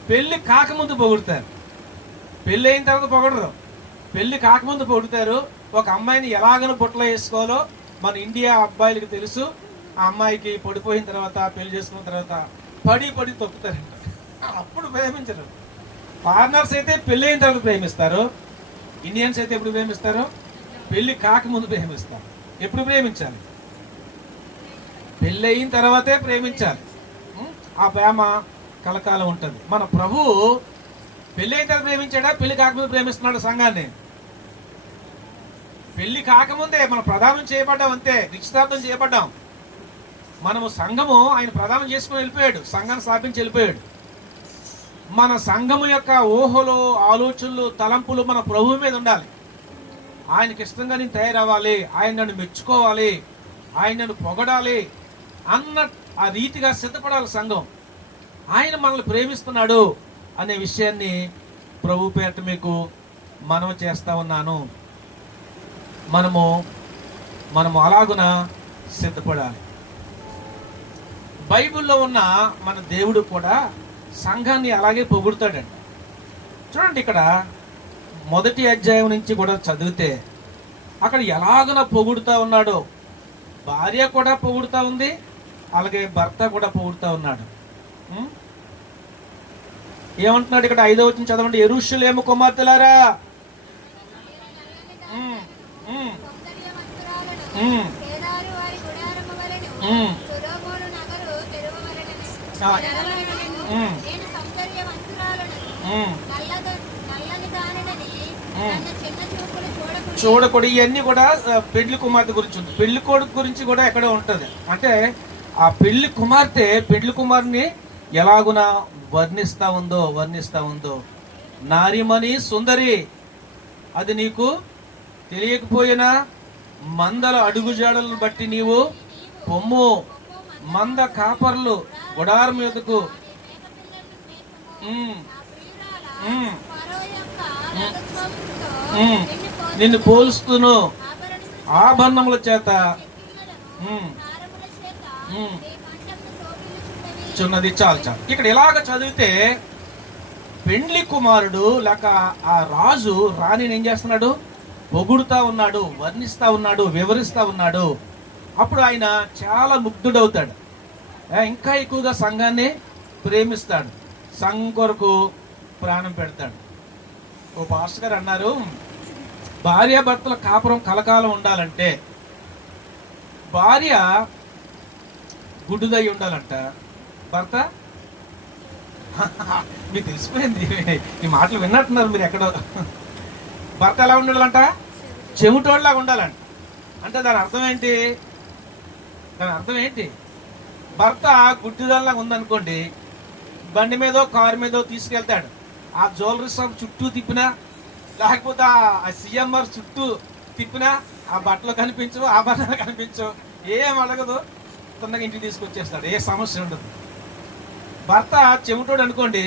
పెళ్లి కాకముందు పొగుడుతారు. పెళ్ళి అయిన తర్వాత పొగడరు. పెళ్లి కాకముందు పొగుడుతారు. ఒక అమ్మాయిని ఎలాగనో బుట్టలో వేసుకోవాలో మన ఇండియా అబ్బాయిలకు తెలుసు. ఆ అమ్మాయికి పడిపోయిన తర్వాత, పెళ్లి చేసుకున్న తర్వాత పడి తొక్కుతారంట. అప్పుడు ప్రేమించరు. ఫారినర్స్ అయితే పెళ్ళి అయిన తర్వాత ప్రేమిస్తారు. ఇండియన్స్ అయితే ఎప్పుడు ప్రేమిస్తారు? పెళ్లి కాకముందు ప్రేమిస్తారు. ఎప్పుడు ప్రేమించాలి? పెళ్ళి అయిన తర్వాతే ప్రేమించాలి. ఆ ప్రేమ కలకాలం ఉంటుంది. మన ప్రభువు పెళ్లి అయిన తర్వాత ప్రేమించాడా? పెళ్లి కాకముందు ప్రేమిస్తున్నాడు సంఘాన్ని. పెళ్లి కాకముందే మనం ప్రదానం చేయబడ్డాం, అంతే. నిశ్చితార్థం చేయబడ్డాం. మనము సంఘము ఆయన ప్రదానం చేసుకుని వెళ్ళిపోయాడు. సంఘాన్ని స్థాపించి వెళ్ళిపోయాడు. మన సంఘము యొక్క ఊహలు, ఆలోచనలు, తలంపులు మన ప్రభువు మీద ఉండాలి. ఆయనకి ఇష్టంగా నేను తయారవ్వాలి, ఆయన నన్ను మెచ్చుకోవాలి, ఆయన నన్ను పొగడాలి అన్న ఆ రీతిగా సిద్ధపడాలి సంఘం. ఆయన మనల్ని ప్రేమిస్తున్నాడు అనే విషయాన్ని ప్రభు పేరిట మీకు మనవి చేస్తా ఉన్నాను. మనము అలాగున సిద్ధపడాలి. బైబిల్లో ఉన్న మన దేవుడు కూడా సంఘాన్ని అలాగే పొగుడుతాడండి. చూడండి, ఇక్కడ 1వ అధ్యాయం నుంచి కూడా చదివితే అక్కడ ఎలాగన పొగుడుతా ఉన్నాడో. భార్య కూడా పొగుడుతా ఉంది, అలాగే భర్త కూడా పొగుడుతా ఉన్నాడు. ఏమంటున్నాడు ఇక్కడ? 5వ వచనం చదవండి. యెరూషలేము కుమార్తెలారా, చూడకూడదు. ఇవన్నీ కూడా పెళ్లి కుమార్తె గురించి ఉంది. పెళ్లి కొడుకు గురించి కూడా ఎక్కడో ఉంటది. అంటే ఆ పెళ్లి కుమార్తె పెళ్లి కుమారుని ఎలాగున వర్ణిస్తా ఉందో. నారిమణి సుందరి, అది నీకు తెలియకపోయినా మందల అడుగుజాడలను బట్టి నీవు పొమ్ము. మంద కాపర్లు గుడారం మీదకు నిన్ను పోలుస్తును ఆభరణముల చేత చున్నది. చాలు. ఇక్కడ ఎలాగ చదివితే పెండ్లి కుమారుడు లేక ఆ రాజు రాణిని ఏం చేస్తున్నాడు? పొగుడుతా ఉన్నాడు, వర్ణిస్తా ఉన్నాడు, వివరిస్తా ఉన్నాడు. అప్పుడు ఆయన చాలా ముగ్ధుడవుతాడు. ఇంకా ఎక్కువగా సంఘాన్ని ప్రేమిస్తాడు, సంఘం కొరకు ప్రాణం పెడతాడు. ఓ పాస్టర్ గారు అన్నారు, భార్యాభర్తల కాపురం కలకాలం ఉండాలంటే భార్య గుడ్డుదై ఉండాలంట, భర్త మీకు తెలిసిపోయింది. ఈ మాటలు విన్నట్టున్నారు మీరు ఎక్కడో. భర్త ఎలా ఉండాలంట? చెవిటోళ్ళలాగా ఉండాలంట. అంటే దాని అర్థం ఏంటి? భర్త గుడ్డిదానిలాగా ఉందనుకోండి, బండి మీదో కారు మీదో తీసుకెళ్తాడు. ఆ జ్యువెలరీ షాప్ చుట్టూ తిప్పినా, లేకపోతే ఆ సిఎంఆర్ చుట్టూ తిప్పినా ఆ బట్టలు కనిపించవు, ఆభరణాలు కనిపించవు, ఏం అడగదు, తొందరగా ఇంటికి తీసుకొచ్చేస్తాడు. ఏ సమస్య ఉండదు. భర్త చెవిటోడు అనుకోండి,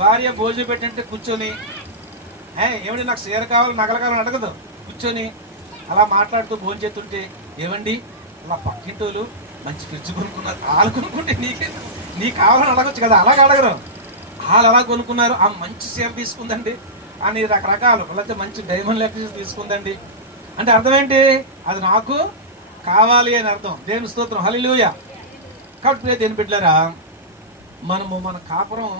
భార్య భోజనం పెట్టింటే కూర్చొని ఏమండి నాకు చీర కావాలి, నగలు కావాలని అడగదు. కూర్చొని అలా మాట్లాడుతూ భోజనం చేస్తుంటే, ఏమండి అలా పక్కింటోళ్ళు మంచి ఫ్రిడ్జ్ కొనుక్కున్నారు, వాళ్ళు కొనుక్కుంటే నీకు కావాలని అడగచ్చు కదా. అలాగ అడగరు. వాళ్ళు అలా కొనుక్కున్నారు, ఆ మంచి చీర తీసుకుందండి అని రకరకాలు, లేకపోతే మంచి డైమండ్ నెక్లెస్ తీసుకుందండి అంటే అర్థం ఏంటి? అది నాకు కావాలి అని అర్థం. దేవుని స్తోత్రం, హల్లెలూయా. కాబట్టి దేని బిడ్డలారా, మనము మన కాపురం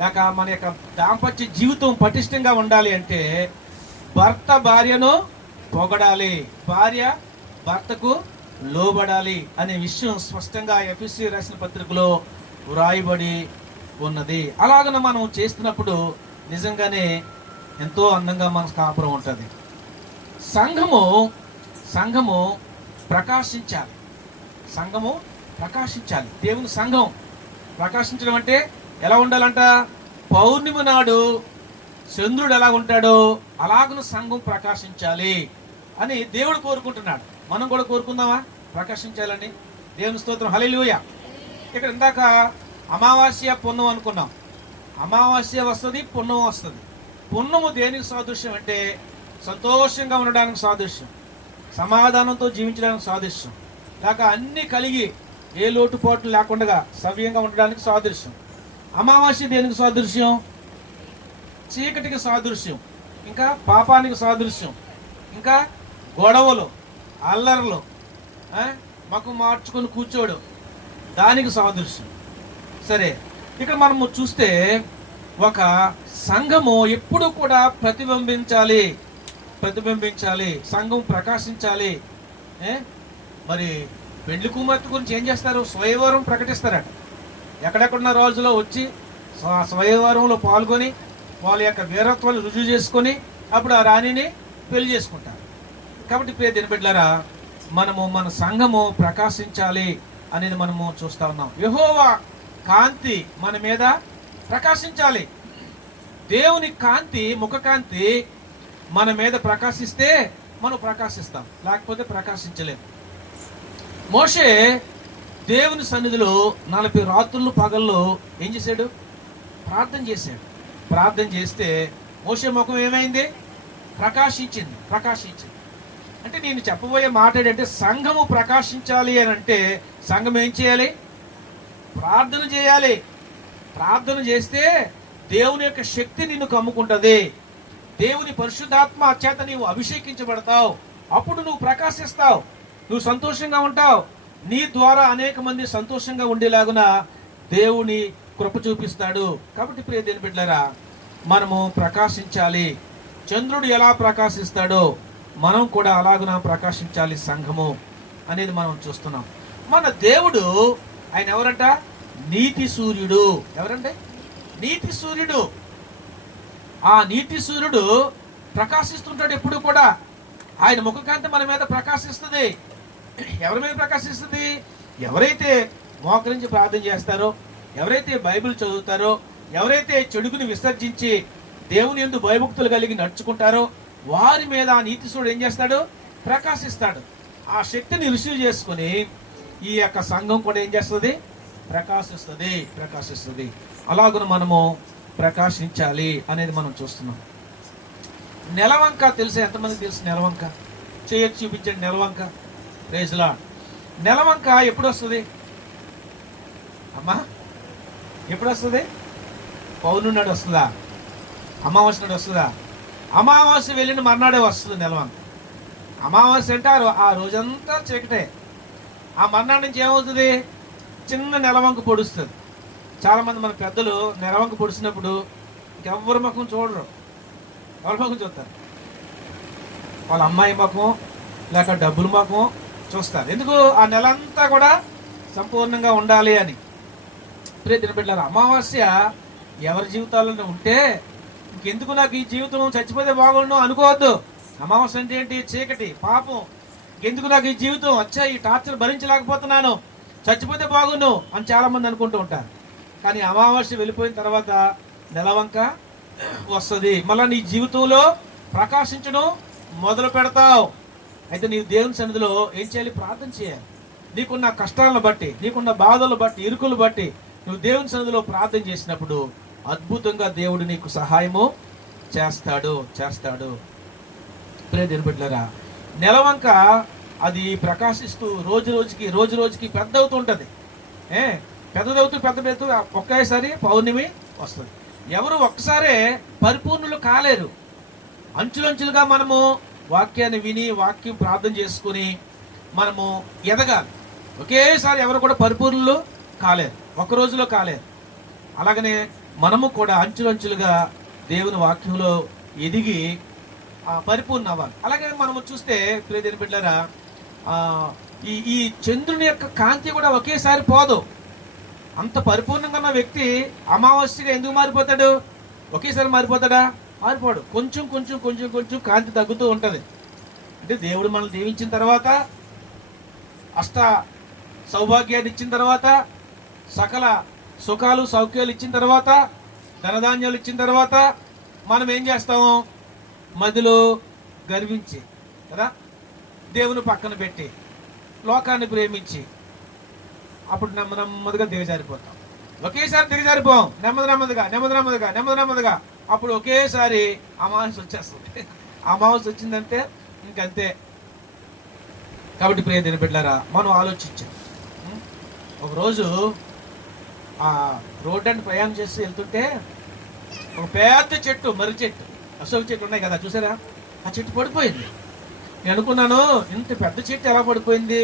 లేక మన యొక్క దాంపత్య జీవితం పటిష్టంగా ఉండాలి అంటే భర్త భార్యను పొగడాలి, భార్య భర్తకు లోబడాలి అనే విషయం స్పష్టంగా ఎఫెసీ రాసిన పత్రికలో వ్రాయబడి ఉన్నది. అలాగన మనం చేస్తున్నప్పుడు నిజంగానే ఎంతో అందంగా మన కాపురం ఉంటుంది. సంఘము ప్రకాశించాలి. సంఘము ప్రకాశించాలి. దేవుని సంఘం ప్రకాశించడం అంటే ఎలా ఉండాలంట? పౌర్ణమి నాడు చంద్రుడు ఎలా ఉంటాడో అలాగను సంఘం ప్రకాశించాలి అని దేవుడు కోరుకుంటున్నాడు. మనం కూడా కోరుకుందామా ప్రకాశించాలని? దేవుని స్తోత్రం, హల్లెలూయా. ఇక్కడ ఇందాక అమావాస్య పున్నం అనుకున్నాం. అమావాస్య వస్తుంది, పున్నం వస్తుంది. పున్నము దేనికి సాదృశ్యం అంటే సంతోషంగా ఉండడానికి సాదృశ్యం, సమాధానంతో జీవించడానికి సాదృశ్యం, లేక అన్ని కలిగి ఏ లోటుపాట్లు లేకుండా సవ్యంగా ఉండడానికి సాదృశ్యం. అమావాస్య దేనికి సాదృశ్యం? చీకటికి సాదృశ్యం, ఇంకా పాపానికి సాదృశ్యం, ఇంకా గొడవలు, అల్లర్లు, మకు మార్చుకొని కూర్చోడు, దానికి సాదృశ్యం. సరే, ఇక్కడ మనము చూస్తే ఒక సంఘము ఎప్పుడు కూడా ప్రతిబింబించాలి, సంఘం ప్రకాశించాలి. మరి పెళ్లి కుమార్తె గురించి ఏం చేస్తారు? స్వయంవరం ప్రకటిస్తారట. ఎక్కడెక్కడున్న రోజులో వచ్చి స్వయంవరంలో పాల్గొని వాళ్ళ యొక్క వీరత్వాన్ని రుజువు చేసుకొని అప్పుడు ఆ రాణిని పెళ్లి చేసుకుంటారు. కాబట్టి ప్రియ దినబిడ్డలారా, మనము మన సంఘము ప్రకాశించాలి అనేది మనము చూస్తా ఉన్నాం. యెహోవా కాంతి మన మీద ప్రకాశించాలి. దేవుని కాంతి, ముఖ కాంతి మన మీద ప్రకాశిస్తే మనం ప్రకాశిస్తాం, లేకపోతే ప్రకాశించలేము. మోషే దేవుని సన్నిధిలో 40 రాత్రులు పగళ్ళు ఏం చేశాడు? ప్రార్థన చేశాడు. ప్రార్థన చేస్తే మోషే ముఖం ఏమైంది? ప్రకాశించింది. అంటే నేను చెప్పబోయే మాట ఏంటంటే సంఘము ప్రకాశించాలి అని అంటే సంఘం ఏం చేయాలి? ప్రార్థన చేయాలి. ప్రార్థన చేస్తే దేవుని యొక్క శక్తి నిన్ను కమ్ముకుంటుంది. దేవుని పరిశుద్ధాత్మ చేత నీవు అభిషేకించబడతావు. అప్పుడు నువ్వు ప్రకాశిస్తావు, నువ్వు సంతోషంగా ఉంటావు. నీ ద్వారా అనేక మంది సంతోషంగా ఉండేలాగున దేవుని కృప చూపిస్తాడు. కాబట్టి ప్రియ దేవుని బిడ్డలారా, మనము ప్రకాశించాలి. చంద్రుడు ఎలా ప్రకాశిస్తాడో మనం కూడా అలాగున ప్రకాశించాలి సంఘము అనేది మనం చూస్తున్నాం. మన దేవుడు ఆయన ఎవరంట? నీతి సూర్యుడు. ఎవరంటే? నీతి సూర్యుడు. ఆ నీతి సూర్యుడు ప్రకాశిస్తుంటాడు ఎప్పుడు కూడా. ఆయన ముఖకాంతి మన మీద ప్రకాశిస్తుంది. ఎవరి మీద ప్రకాశిస్తుంది? ఎవరైతే మోకరించి ప్రార్థన చేస్తారో, ఎవరైతే బైబిల్ చదువుతారో, ఎవరైతే చెడుగుని విసర్జించి దేవుని యందు భయభక్తులు కలిగి నడుచుకుంటారో వారి మీద ఆ నీతి సూర్యుడు ఏం చేస్తాడు? ప్రకాశిస్తాడు. ఆ శక్తిని రిసీవ్ చేసుకుని ఈ యొక్క సంఘం కూడా ఏం చేస్తుంది? ప్రకాశిస్తుంది. అలాగున మనము ప్రకాశించాలి అనేది మనం చూస్తున్నాం. నెలవంక తెలుసా? ఎంతమంది తెలుసు నెలవంక? చేయొచ్చు, చూపించండి. నెలవంక. Praise Lord. నెలవంక ఎప్పుడు వస్తుంది అమ్మా? ఎప్పుడు వస్తుంది? పౌర్ణమి నాడు వస్తుందా? అమావాస్య నాడు వస్తుందా? అమావాస్య వెళ్ళిన మర్నాడే వస్తుంది నెలవంక. అమావాస్య అంటే ఆ రోజంతా చీకటే. ఆ మర్నాడు నుంచి ఏమవుతుంది? చిన్న నెలవంక పొడుస్తుంది. చాలామంది మన పెద్దలు నెలవంక పొడిచినప్పుడు ఇంకెవ్వరి ముఖం చూడరు. ఎవరి ముఖం చూస్తారు? వాళ్ళ అమ్మాయి ముఖం లేక డబ్బుల ముఖం చూస్తారు. ఎందుకు? ఆ నెలంతా కూడా సంపూర్ణంగా ఉండాలి అని. ప్రియమైన బిడ్డలారా, అమావాస్య ఎవరి జీవితాల్లో ఉంటే ఇంకెందుకు నాకు ఈ జీవితం, చచ్చిపోతే బాగుండు అనుకోవద్దు. అమావాస్య అంటే ఏంటి? చీకటి, పాపం. ఎందుకు నాకు ఈ జీవితం, వచ్చా ఈ టార్చర్ భరించలేకపోతున్నాను, చచ్చిపోతే బాగుండు అని చాలా మంది అనుకుంటూ ఉంటారు. కానీ అమావాస్య వెళ్ళిపోయిన తర్వాత నెలవంక వస్తుంది. మళ్ళీ నీ జీవితంలో ప్రకాశించడం మొదలు పెడతావు. అయితే నీవు దేవుని సన్నిధిలో ఏం చేయాలి? ప్రార్థన చేయాలి. నీకున్న కష్టాలను బట్టి, నీకున్న బాధలు బట్టి, ఇరుకులు బట్టి నువ్వు దేవుని సన్నిధిలో ప్రార్థన చేసినప్పుడు అద్భుతంగా దేవుడు నీకు సహాయము చేస్తాడు. ప్రియ దేవుని బిడ్డలారా, నెలవంక అది ప్రకాశిస్తూ రోజు రోజుకి పెద్ద అవుతూ ఉంటుంది. పెద్దదవుతూ ఒకేసారి పౌర్ణమి వస్తుంది. ఎవరు ఒక్కసారే పరిపూర్ణులు కాలేరు. అంచులంచులుగా మనము వాక్యాన్ని విని వాక్యం ప్రార్థన చేసుకుని మనము ఎదగాలి. ఒకేసారి ఎవరు కూడా పరిపూర్ణులు కాలేరు, ఒక్క రోజులో కాలేరు. అలాగనే మనము కూడా అంచులంచులుగా దేవుని వాక్యంలో ఎదిగి పరిపూర్ణ అవ్వాలి. అలాగే మనము చూస్తే ప్రియమైన బిడ్డలారా, ఈ చంద్రుని యొక్క కాంతి కూడా ఒకేసారి పోదు. అంత పరిపూర్ణంగా ఉన్న వ్యక్తి అమావాస్యగా ఎందుకు మారిపోతాడు? ఒకేసారి మారిపోతాడా? మారిపోడు. కొంచెం కొంచెం కొంచెం కొంచెం కాంతి తగ్గుతూ ఉంటుంది. అంటే దేవుడు మనల్ని దీవించిన తర్వాత, అష్ట సౌభాగ్యాన్ని ఇచ్చిన తర్వాత, సకల సుఖాలు సౌఖ్యాలు ఇచ్చిన తర్వాత, ధనధాన్యాలు ఇచ్చిన తర్వాత మనం ఏం చేస్తాము? మదిలో గర్వించి కదా, దేవుని పక్కన పెట్టి లోకాన్ని ప్రేమించి అప్పుడు నెమ్మదిగా దిగజారిపోతాం. ఒకేసారి దిగజారిపోం, నెమ్మదిగా అప్పుడు ఒకేసారి అమావాస్య వచ్చేస్తుంది. అమావాస్య వచ్చిందంటే ఇంకంతే. కాబట్టి ప్రియ దేవుని బిడ్డలారా, మనం ఆలోచించాం. ఒకరోజు ఆ రోడ్డు అని ప్రయాణం చేసి వెళ్తుంటే ఒక పెద్ద చెట్టు, మర్రి చెట్టు, అశోక చెట్టు ఉన్నాయి కదా, చూసారా? ఆ చెట్టు పడిపోయింది. నేను అనుకున్నాను, ఇంత పెద్ద చెట్టు ఎలా పడిపోయింది?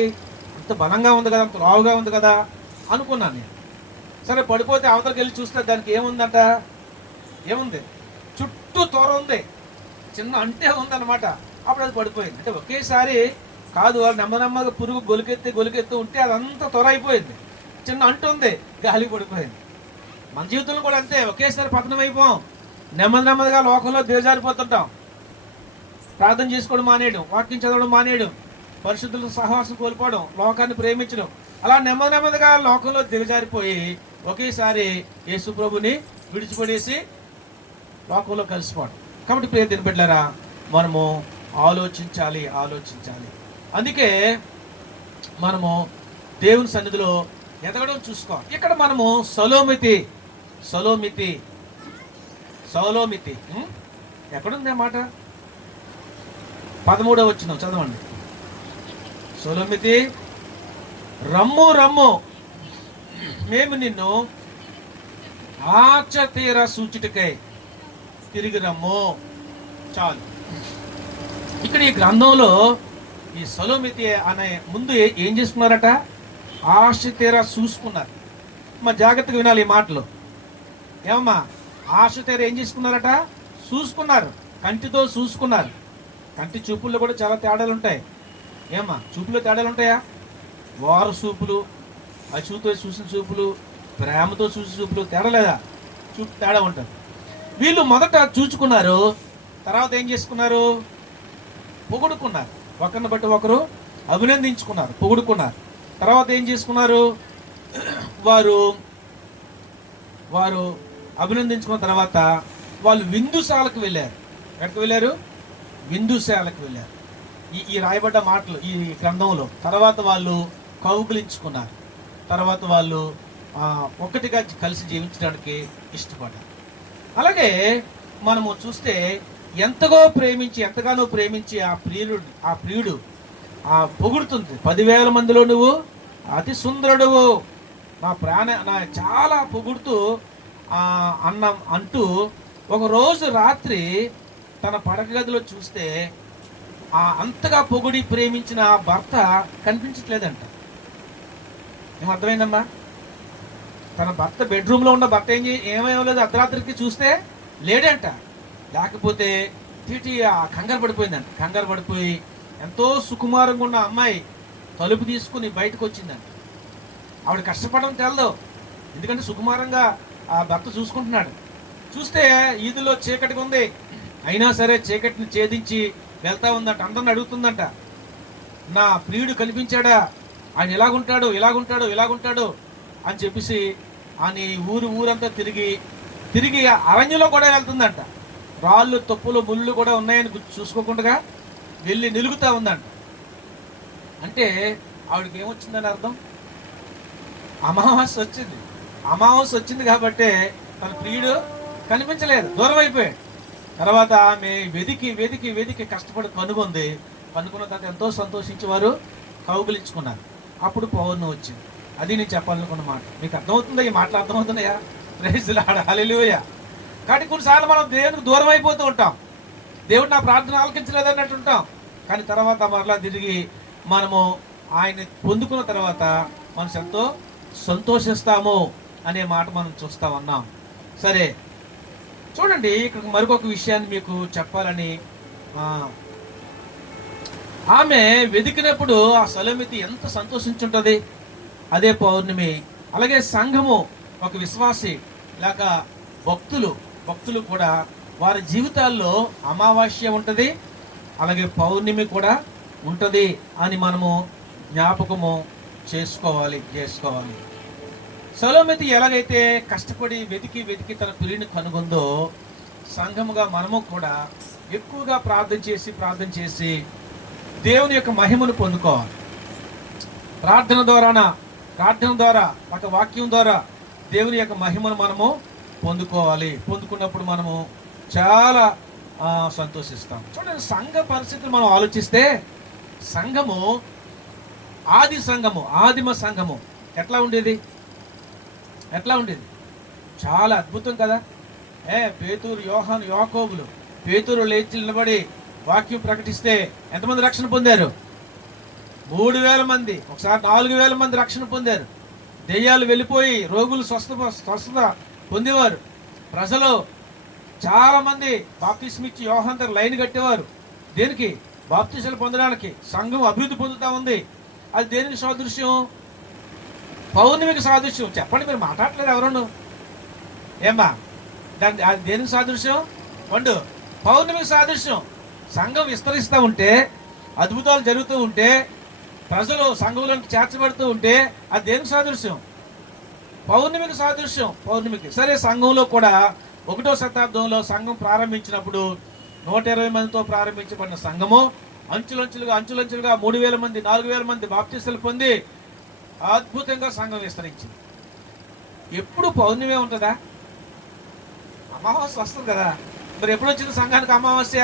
అంత బలంగా ఉంది కదా, అంత లావుగా ఉంది కదా అనుకున్నాను నేను. సరే, పడిపోతే అవతలకి వెళ్ళి చూస్తే దానికి ఏముందంట? ఏముంది? చుట్టూ తోర ఉంది, చిన్న అంటే ఉందన్నమాట. అప్పుడు అది పడిపోయింది. అంటే ఒకేసారి కాదు, వాళ్ళు నెమ్మదిగా పురుగు గొలికెత్తి ఉంటే అదంతా త్వర అయిపోయింది. చిన్న అంటు ఉంది, గాలి పడిపోయింది. మన జీవితంలో కూడా అంతే, ఒకేసారి పతనం అయిపోం. నెమ్మదిగా లోకంలో దిగజారిపోతుంటాం. ప్రార్థన చేసుకోవడం మానేయడం, వాక్యం చదవడం మానేయడం, పరిశుద్ధుల సహవాసం కోల్పోవడం, లోకాన్ని ప్రేమించడం, అలా నెమ్మదిగా లోకంలో దిగజారిపోయి ఒకేసారి యేసు ప్రభుని విడిచిపడేసి లోకంలో కలిసిపోవడం. కాబట్టి ప్రియ దేవుని బిడ్డలారా, మనము ఆలోచించాలి. అందుకే మనము దేవుని సన్నిధిలో ఎదగడం చూసుకోవాలి. ఇక్కడ మనము సలోమితి ఎక్కడుంది ఆ మాట? 13వ వచనం చదవండి. సలోమితి, రమ్ము మేము నిన్ను ఆచ తీర సూచిటకై తిరిగి రమ్ము. చాలు. ఇక్కడ ఈ గ్రంథంలో ఈ సలోమితి అనే ముందు ఏం చేసుకున్నారట? ఆశ తీర చూసుకున్నారు. మా జాగ్రత్తగా వినాలి ఈ మాటలు. ఏమమ్మా? ఆశ తీర ఏం చేసుకున్నారట? చూసుకున్నారు. కంటితో చూసుకున్నారు. కంటి చూపుల్లో కూడా చాలా తేడాలు ఉంటాయి. ఏమమ్మా? చూపులో తేడాలు ఉంటాయా? వారు చూపులు, అచూతో చూసిన చూపులు, ప్రేమతో చూసిన చూపులు తేడా లేదా? చూపు తేడా ఉంటుంది. వీళ్ళు మొదట చూచుకున్నారు, తర్వాత ఏం చేసుకున్నారు? పొగుడుకున్నారు. ఒకరిని బట్టి ఒకరు అభినందించుకున్నారు, పొగుడుకున్నారు. తర్వాత ఏం చేసుకున్నారు? వారు అభినందించుకున్న తర్వాత వాళ్ళు విందుశాలకు వెళ్ళారు. ఎక్కడికి వెళ్ళారు? విందుశాలకు వెళ్ళారు. ఈ రాయబడ్డ మాటలు ఈ గ్రంథంలో. తర్వాత వాళ్ళు కౌగులించుకున్నారు. తర్వాత వాళ్ళు ఒక్కటిగా కలిసి జీవించడానికి ఇష్టపడ్డారు. అలాగే మనము చూస్తే ఎంతగానో ప్రేమించి ఆ ప్రియుడు పొగుడుతుంది. 10,000 మందిలో నువ్వు అతి సుందరుడువు, నా చాలా పొగుడుతూ అంటూ ఒక రోజు రాత్రి తన పడక గదిలో చూస్తే అంతగా పొగిడి ప్రేమించిన భర్త కనిపించట్లేదంట. ఏమర్థమైందమ్మా? తన భర్త బెడ్రూమ్లో ఉన్న భర్త ఏమేమలేదు, అర్ధరాత్రికి చూస్తే లేడంట. లేకపోతే తీటి కంగారు పడిపోయిందంట. కంగారు పడిపోయి ఎంతో సుకుమారంగా ఉన్న అమ్మాయి తలుపు తీసుకుని బయటకు వచ్చిందంట. ఆవిడ కష్టపడడం తెలదు, ఎందుకంటే సుకుమారంగా ఆ భర్త చూసుకుంటున్నాడు. చూస్తే ఈదులో చీకటిగా ఉంది, అయినా సరే చీకటిని ఛేదించి వెళ్తా ఉందంట. అందరిని అడుగుతుందంట, నా ప్రియుడు కనిపించాడా? ఆయన ఇలాగుంటాడు అని చెప్పేసి అని ఊరంతా తిరిగి అరణ్యంలో కూడా వెళ్తుందంట. రాళ్ళు, తొప్పులు, ముళ్ళు కూడా ఉన్నాయని చూసుకోకుండా వెళ్ళి నిలుగుతా ఉందంట. అంటే ఆవిడకి ఏమొచ్చిందని అర్థం? అమావాస్య వచ్చింది కాబట్టి తన ప్రియుడు కనిపించలేదు, దూరం అయిపోయాడు. తర్వాత ఆమె వెదికి కష్టపడి కనుక్కున్న తర్వాత ఎంతో సంతోషించి వారు కౌగులించుకున్నారు. అప్పుడు పౌర్ణమి వచ్చింది. అది నేను చెప్పాలనుకున్న మాట. మీకు అర్థమవుతుందా? ఈ మాటలు అర్థమవుతున్నాయా? ప్రైజ్ లార్డ్, హల్లెలూయా. కానీ కొన్నిసార్లు మనం దేవునికి దూరం అయిపోతూ ఉంటాం. దేవుడు నా ప్రార్థన ఆలకించలేదు అన్నట్టు ఉంటాం. కానీ తర్వాత మరలా తిరిగి మనము ఆయన పొందుకున్న తర్వాత మనం ఎంతో సంతోషిస్తాము అనే మాట మనం చూస్తా ఉన్నాం. సరే చూడండి, ఇక్కడ మరొక విషయాన్ని మీకు చెప్పాలని, ఆమె వెతికినప్పుడు ఆ సలోమితి ఎంత సంతోషించుంటది. అదే పౌర్ణమి. అలాగే సంఘము, ఒక విశ్వాసి లేక భక్తులు కూడా వారి జీవితాల్లో అమావాస్య ఉంటది, అలాగే పౌర్ణమి కూడా ఉంటది అని మనము జ్ఞాపకము చేసుకోవాలి. సలోమితి ఎలాగైతే కష్టపడి వెతికి తన ప్రియుని కనుగొందో, సంఘముగా మనము కూడా ఎక్కువగా ప్రార్థన చేసి దేవుని యొక్క మహిమను పొందుకోవాలి. ప్రార్థన ద్వారా ఒక వాక్యం ద్వారా దేవుని యొక్క మహిమను మనము పొందుకోవాలి. పొందుకున్నప్పుడు మనము చాలా సంతోషిస్తాం. చూడండి, సంఘ పరిస్థితులు మనం ఆలోచిస్తే, సంఘము ఆదిమ సంఘము ఎట్లా ఉండేది? చాలా అద్భుతం కదా. పేతురు, యోహాను, యాకోబులు, పేతురు లేచి నిలబడి వాక్యం ప్రకటిస్తే ఎంతమంది రక్షణ పొందారు? 3,000 మంది. ఒకసారి 4,000 మంది రక్షణ పొందారు. దెయ్యాలు వెళ్ళిపోయి రోగులు స్వస్థత పొందేవారు. ప్రజలు చాలా మంది బాప్తిస్మ ఇచ్చి యోహాను దగ్గర లైన్ కట్టేవారు. దేనికి? బాప్తిసాలు పొందడానికి. సంఘం అభివృద్ధి పొందుతా ఉంది. అది దేనికి సాదృశ్యం? పౌర్ణమికి సాదృశ్యం. చెప్పండి, మీరు మాట్లాడలేదు ఎవరు? ఏమ్మా, అది దేనికి సాదృశ్యం? పౌర్ణమికి సాదృశ్యం. సంఘం విస్తరిస్తూ ఉంటే, అద్భుతాలు జరుగుతూ ఉంటే, ప్రజలు సంఘంలోకి చేర్చబడుతూ ఉంటే అది దేనికి సాదృశ్యం? పౌర్ణమికి సాదృశ్యం. పౌర్ణమికి. సరే, సంఘంలో కూడా 1వ శతాబ్దంలో సంఘం ప్రారంభించినప్పుడు 120 మందితో ప్రారంభించబడిన సంఘము అంచులంచులుగా 3,000 మంది, 4,000 మంది బాప్తిస్మలు పొంది అద్భుతంగా సంఘం విస్తరించింది. ఎప్పుడు పౌర్ణమి ఉంటుందా? అమావాస్య వస్తుంది కదా. మరి ఎప్పుడు వచ్చింది సంఘానికి అమావాస్య?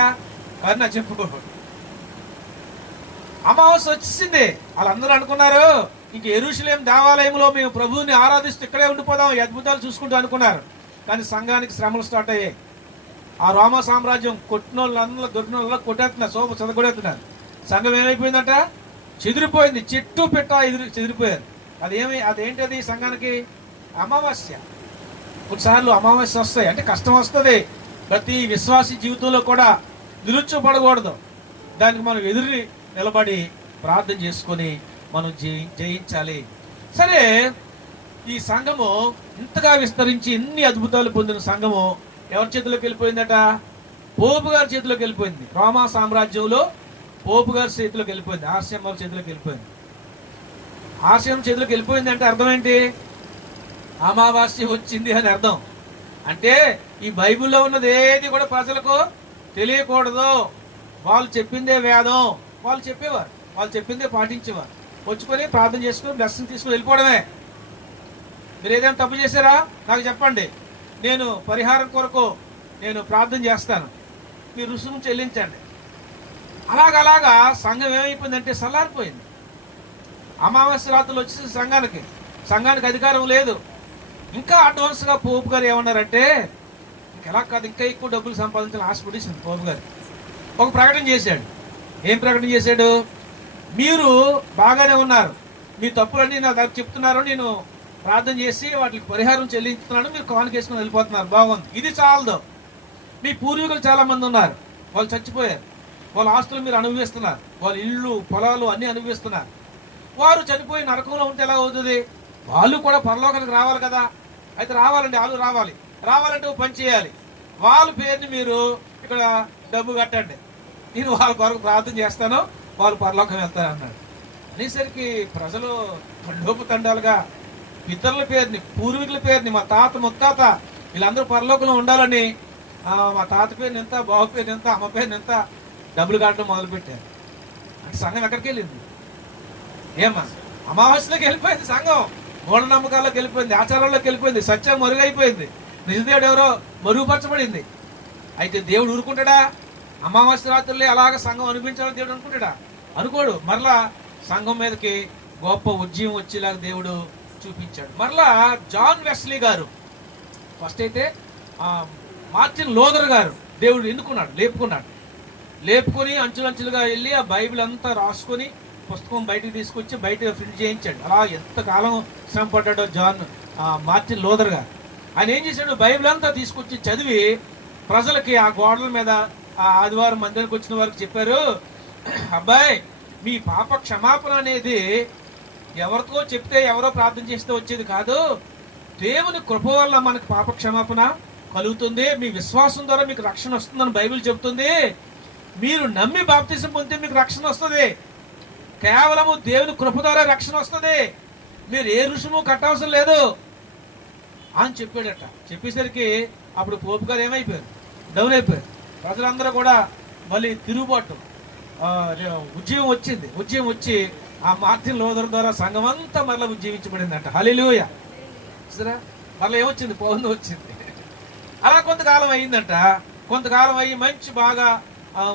కన్నా చెప్పు. అమావాస్య వచ్చింది. వాళ్ళందరూ అనుకున్నారు ఇంక యెరూషలేం దేవాలయంలో మేము ప్రభువుని ఆరాధిస్తూ ఇక్కడే ఉండిపోదాం, ఈ అద్భుతాలు చూసుకుంటూ అనుకున్నారు. కానీ సంఘానికి శ్రమలు స్టార్ట్ అయ్యాయి. ఆ రోమా సామ్రాజ్యం కొట్టిన వాళ్ళందరూ దొరికిన వాళ్ళ కొట్టేస్తున్నారు, సోమ చదగొడేస్తున్నారు. సంఘం ఏమైపోయిందట? చెదిరిపోయింది. చెట్టు పెట్ట చెదిరిపోయారు. అదేంటది? సంఘానికి అమావాస్య. కొన్నిసార్లు అమావాస్య వస్తాయి అంటే కష్టం వస్తుంది. ప్రతి విశ్వాసి జీవితంలో కూడా నిరుత్సాహపడకూడదు. దానికి మనం ఎదురు నిలబడి ప్రార్థన చేసుకొని మనం జయించాలి. సరే, ఈ సంఘము ఇంతగా విస్తరించి ఇన్ని అద్భుతాలు పొందిన సంఘము ఎవరి చేతిలోకి వెళ్ళిపోయిందట? పోపు గారి చేతిలోకి వెళ్ళిపోయింది. రోమా సామ్రాజ్యంలో పోపు గారి చేతిలోకి వెళ్ళిపోయింది. ఆర్సిఎం వారి చేతిలోకి వెళ్ళిపోయింది. ఆర్సిఎం చేతిలోకి వెళ్ళిపోయింది అంటే అర్థం ఏంటి? అమావాస్య వచ్చింది అని అర్థం. అంటే ఈ బైబిల్లో ఉన్నది ఏది కూడా ప్రజలకు తెలియకూడదు. వాళ్ళు చెప్పిందే వేదం. వాళ్ళు చెప్పేవారు, వాళ్ళు చెప్పిందే పాటించేవారు. వచ్చుకొని ప్రార్థన చేసుకుని దర్శనం తీసుకుని వెళ్ళిపోవడమే. మీరు ఏదైనా తప్పు చేశారా నాకు చెప్పండి, నేను పరిహారం కొరకు నేను ప్రార్థన చేస్తాను, మీరు రుసుము చెల్లించండి. అలాగలాగా సంఘం ఏమైపోయిందంటే సల్లారిపోయింది. అమావాస్య రాత్రులు వచ్చేసి సంఘానికి అధికారం లేదు. ఇంకా అడ్వాన్స్గా పోపు గారు ఏమన్నారంటే, ఇంకెలా కాదు, ఇంకా ఎక్కువ డబ్బులు సంపాదించాలని ఆశపడేసింది పోపు గారు. ఒక ప్రకటన చేశాడు. ఏం ప్రకటన చేశాడు? మీరు బాగానే ఉన్నారు, మీ తప్పులన్నీ నా దగ్గర చెప్తున్నారు, నేను ప్రార్థన చేసి వాటికి పరిహారం చెల్లించుతున్నాను, మీరు కానుక వేసుకుని వెళ్ళిపోతున్నారు, బాగుంది. ఇది చాలదు. మీ పూర్వీకులు చాలా మంది ఉన్నారు, వాళ్ళు చచ్చిపోయారు, వాళ్ళ ఆస్తులు మీరు అనుభవిస్తున్నారు, వాళ్ళ ఇళ్ళు పొలాలు అన్నీ అనుభవిస్తున్నారు. వారు చనిపోయి నరకంలో ఉంటే ఎలా అవుతుంది? వాళ్ళు కూడా పరలోకానికి రావాలి కదా. అయితే రావాలండి, వాళ్ళు రావాలంటే పని చేయాలి. వాళ్ళ పేరుని మీరు ఇక్కడ డబ్బు కట్టండి, నేను వాళ్ళ కొరకు ప్రార్థన చేస్తాను, వాళ్ళు పరలోకం వెళ్తారు అన్నాడు. అనేసరికి ప్రజలు తండోపతండాలుగా పితరుల పేరుని, పూర్వీకుల పేరుని, మా తాత ముత్తాత వీళ్ళందరూ పరలోకంలో ఉండాలని మా తాత పేరుని ఎంత, బాబు పేరుని ఎంత, అమ్మ పేరుని ఎంత డబ్బులు కట్టడం మొదలుపెట్టారు. అంటే సంఘం ఎక్కడికి వెళ్ళింది? ఏమా అమావాస్యలోకి వెళ్ళిపోయింది. సంఘం మూఢనమ్మకాల్లోకి వెళ్ళిపోయింది, ఆచారాల్లోకి వెళ్ళిపోయింది, సత్యం మరుగైపోయింది, నిజదేవుడు ఎవరో మరుగుపరచబడింది. అయితే దేవుడు ఊరుకుంటాడా? అమావాస్య రాత్రులే అలాగ సంఘం అనిపించాలని దేవుడు అనుకుంటాడా? అనుకోడు. మరలా సంఘం మీదకి గొప్ప ఉద్యమం వచ్చేలాగా దేవుడు చూపించాడు. మరలా జాన్ వెస్లీ గారు ఫస్ట్ అయితే మార్టిన్ లూథర్ గారు దేవుడు ఎన్నుకున్నాడు, లేపుకొని అంచులంచులుగా వెళ్ళి ఆ బైబిల్ అంతా రాసుకొని పుస్తకం బయటకు తీసుకొచ్చి బయట ప్రింట్ చేయించాడు. అలా ఎంతకాలం శ్రమ పడ్డాడో మార్టిన్ లూథర్ గారు. ఆయన ఏం చేశాడు, బైబిల్ అంతా తీసుకొచ్చి చదివి ప్రజలకి ఆ గోడల మీద ఆ ఆదివారం మందిరానికి వచ్చిన వారికి చెప్పారు, అబ్బాయి మీ పాప క్షమాపణ అనేది ఎవరితో చెప్తే ఎవరో ప్రార్థన చేస్తే వచ్చేది కాదు, దేవుని కృప వల్ల మనకు పాప క్షమాపణ కలుగుతుంది, మీ విశ్వాసం ద్వారా మీకు రక్షణ వస్తుందని బైబిల్ చెబుతుంది, మీరు నమ్మి బాప్తిజం పొందితే మీకు రక్షణ వస్తుంది, కేవలము దేవుని కృప ద్వారా రక్షణ వస్తుంది, మీరు ఏ రుసుము కట్టవసరం లేదు అని చెప్పాడట. చెప్పేసరికి అప్పుడు పోపు గారు ఏమైపోయారు, డౌన్ అయిపోయారు. ప్రజలందరూ కూడా మళ్ళీ తిరుగుబాటు ఉద్యమం వచ్చింది. ఉద్యమం వచ్చి ఆ మార్టిన్ లూథర్ ద్వారా సంఘం అంతా మరలా ఉజ్జీవించబడిందంట. హల్లెలూయా. సరే, మరలా ఏమొచ్చింది, పౌర్ణమి వచ్చింది. అలా కొంతకాలం అయిందంట. కొంతకాలం అయ్యి మంచి బాగా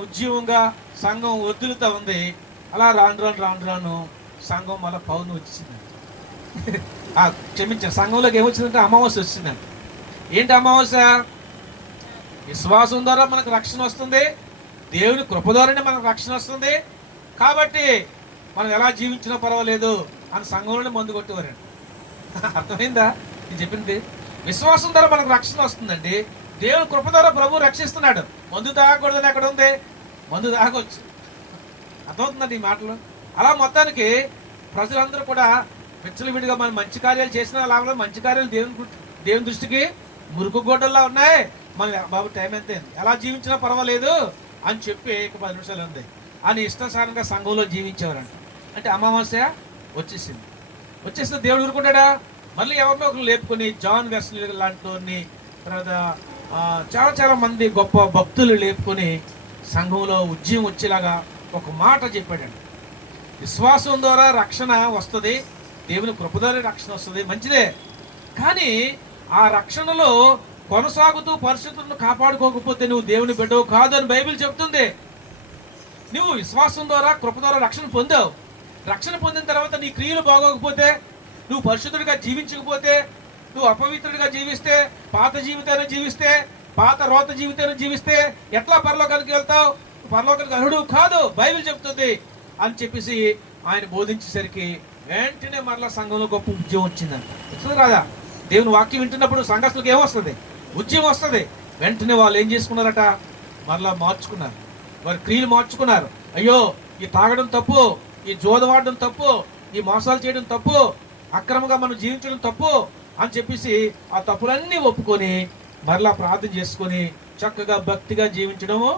ఉద్యమంగా సంఘం వదులుతూ ఉంది. అలా రాను సంఘం మళ్ళీ పౌర్ణమి వచ్చిందంట. క్షమించారు, సంఘంలోకి ఏమొచ్చిందంటే అమావాస్య వచ్చిందంట. ఏంటి అమావాస్య? విశ్వాసం ద్వారా మనకు రక్షణ వస్తుంది, దేవుని కృప ద్వారానే మనకు రక్షణ వస్తుంది, కాబట్టి మనం ఎలా జీవించినా పర్వాలేదు అని సంఘంలోనే మందు కొట్టేవారండి. అర్థమైందా నేను చెప్పింది? విశ్వాసం ద్వారా మనకు రక్షణ వస్తుందండి, దేవుని కృప ద్వారా ప్రభు రక్షిస్తున్నాడు. మందు తాగకూడదని ఎక్కడ ఉంది? మందు తాగొచ్చు. అర్థమవుతుందండి ఈ మాటలు? అలా మొత్తానికి ప్రజలందరూ కూడా విచ్చలవిడిగా మనం మంచి కార్యాలు చేసిన లాభంలో మంచి కార్యాలు దేవుని దృష్టికి మురుకు గోడల్లా ఉన్నాయి. మన బాబు టైం ఎంత ఎలా జీవించినా పర్వాలేదు అని చెప్పి 10 నిమిషాలు ఉంది అని ఇష్టానుసారంగా సంఘంలో జీవించేవారంట. అంటే అమావాస్య వచ్చేస్తే దేవుడు ఊరుకుంటాడా? మళ్ళీ ఎవరినో ఒకరు లేపుకొని జాన్ వెస్లీ లాంటి తర్వాత చాలా మంది గొప్ప భక్తులు లేపుకొని సంఘంలో ఉద్యమం వచ్చేలాగా ఒక మాట చెప్పాడండి. విశ్వాసం ద్వారా రక్షణ వస్తుంది, దేవుని కృప ద్వారా రక్షణ వస్తుంది, మంచిదే. కానీ ఆ రక్షణలో కొనసాగుతూ పరిస్థితులను కాపాడుకోకపోతే నువ్వు దేవుని బిడ్డవు కాదు అని బైబిల్ చెప్తుంది. నువ్వు విశ్వాసం ద్వారా కృప ద్వారా రక్షణ పొందావు. రక్షణ పొందిన తర్వాత నీ క్రియలు బాగోకపోతే, నువ్వు పరిశుద్ధుడిగా జీవించకపోతే, నువ్వు అపవిత్రుడిగా జీవిస్తే, పాత జీవితాన్ని జీవిస్తే, పాత రోత జీవితాన్ని జీవిస్తే ఎట్లా పరలోకానికి వెళ్తావు? పరలోకానికి అర్హుడు కాదు బైబిల్ చెప్తుంది అని చెప్పేసి ఆయన బోధించేసరికి వెంటనే మరలా సంఘంలో గొప్ప ఉద్యమం వచ్చిందంట. వస్తుంది రాదా? దేవుని వాక్యం వింటున్నప్పుడు సంఘస్థులకు ఏమొస్తుంది? ఉద్యమం వస్తుంది. వెంటనే వాళ్ళు ఏం చేసుకున్నారట, మరలా మార్చుకున్నారు, వారి క్రియలు మార్చుకున్నారు. అయ్యో ఈ తాగడం తప్పు, ఈ జోదవాడడం తప్పు, ఈ మోసాలు చేయడం తప్పు, అక్రమంగా మనం జీవించడం తప్పు అని చెప్పేసి ఆ తప్పులన్నీ ఒప్పుకొని మరలా ప్రార్థన చేసుకొని చక్కగా భక్తిగా జీవించడము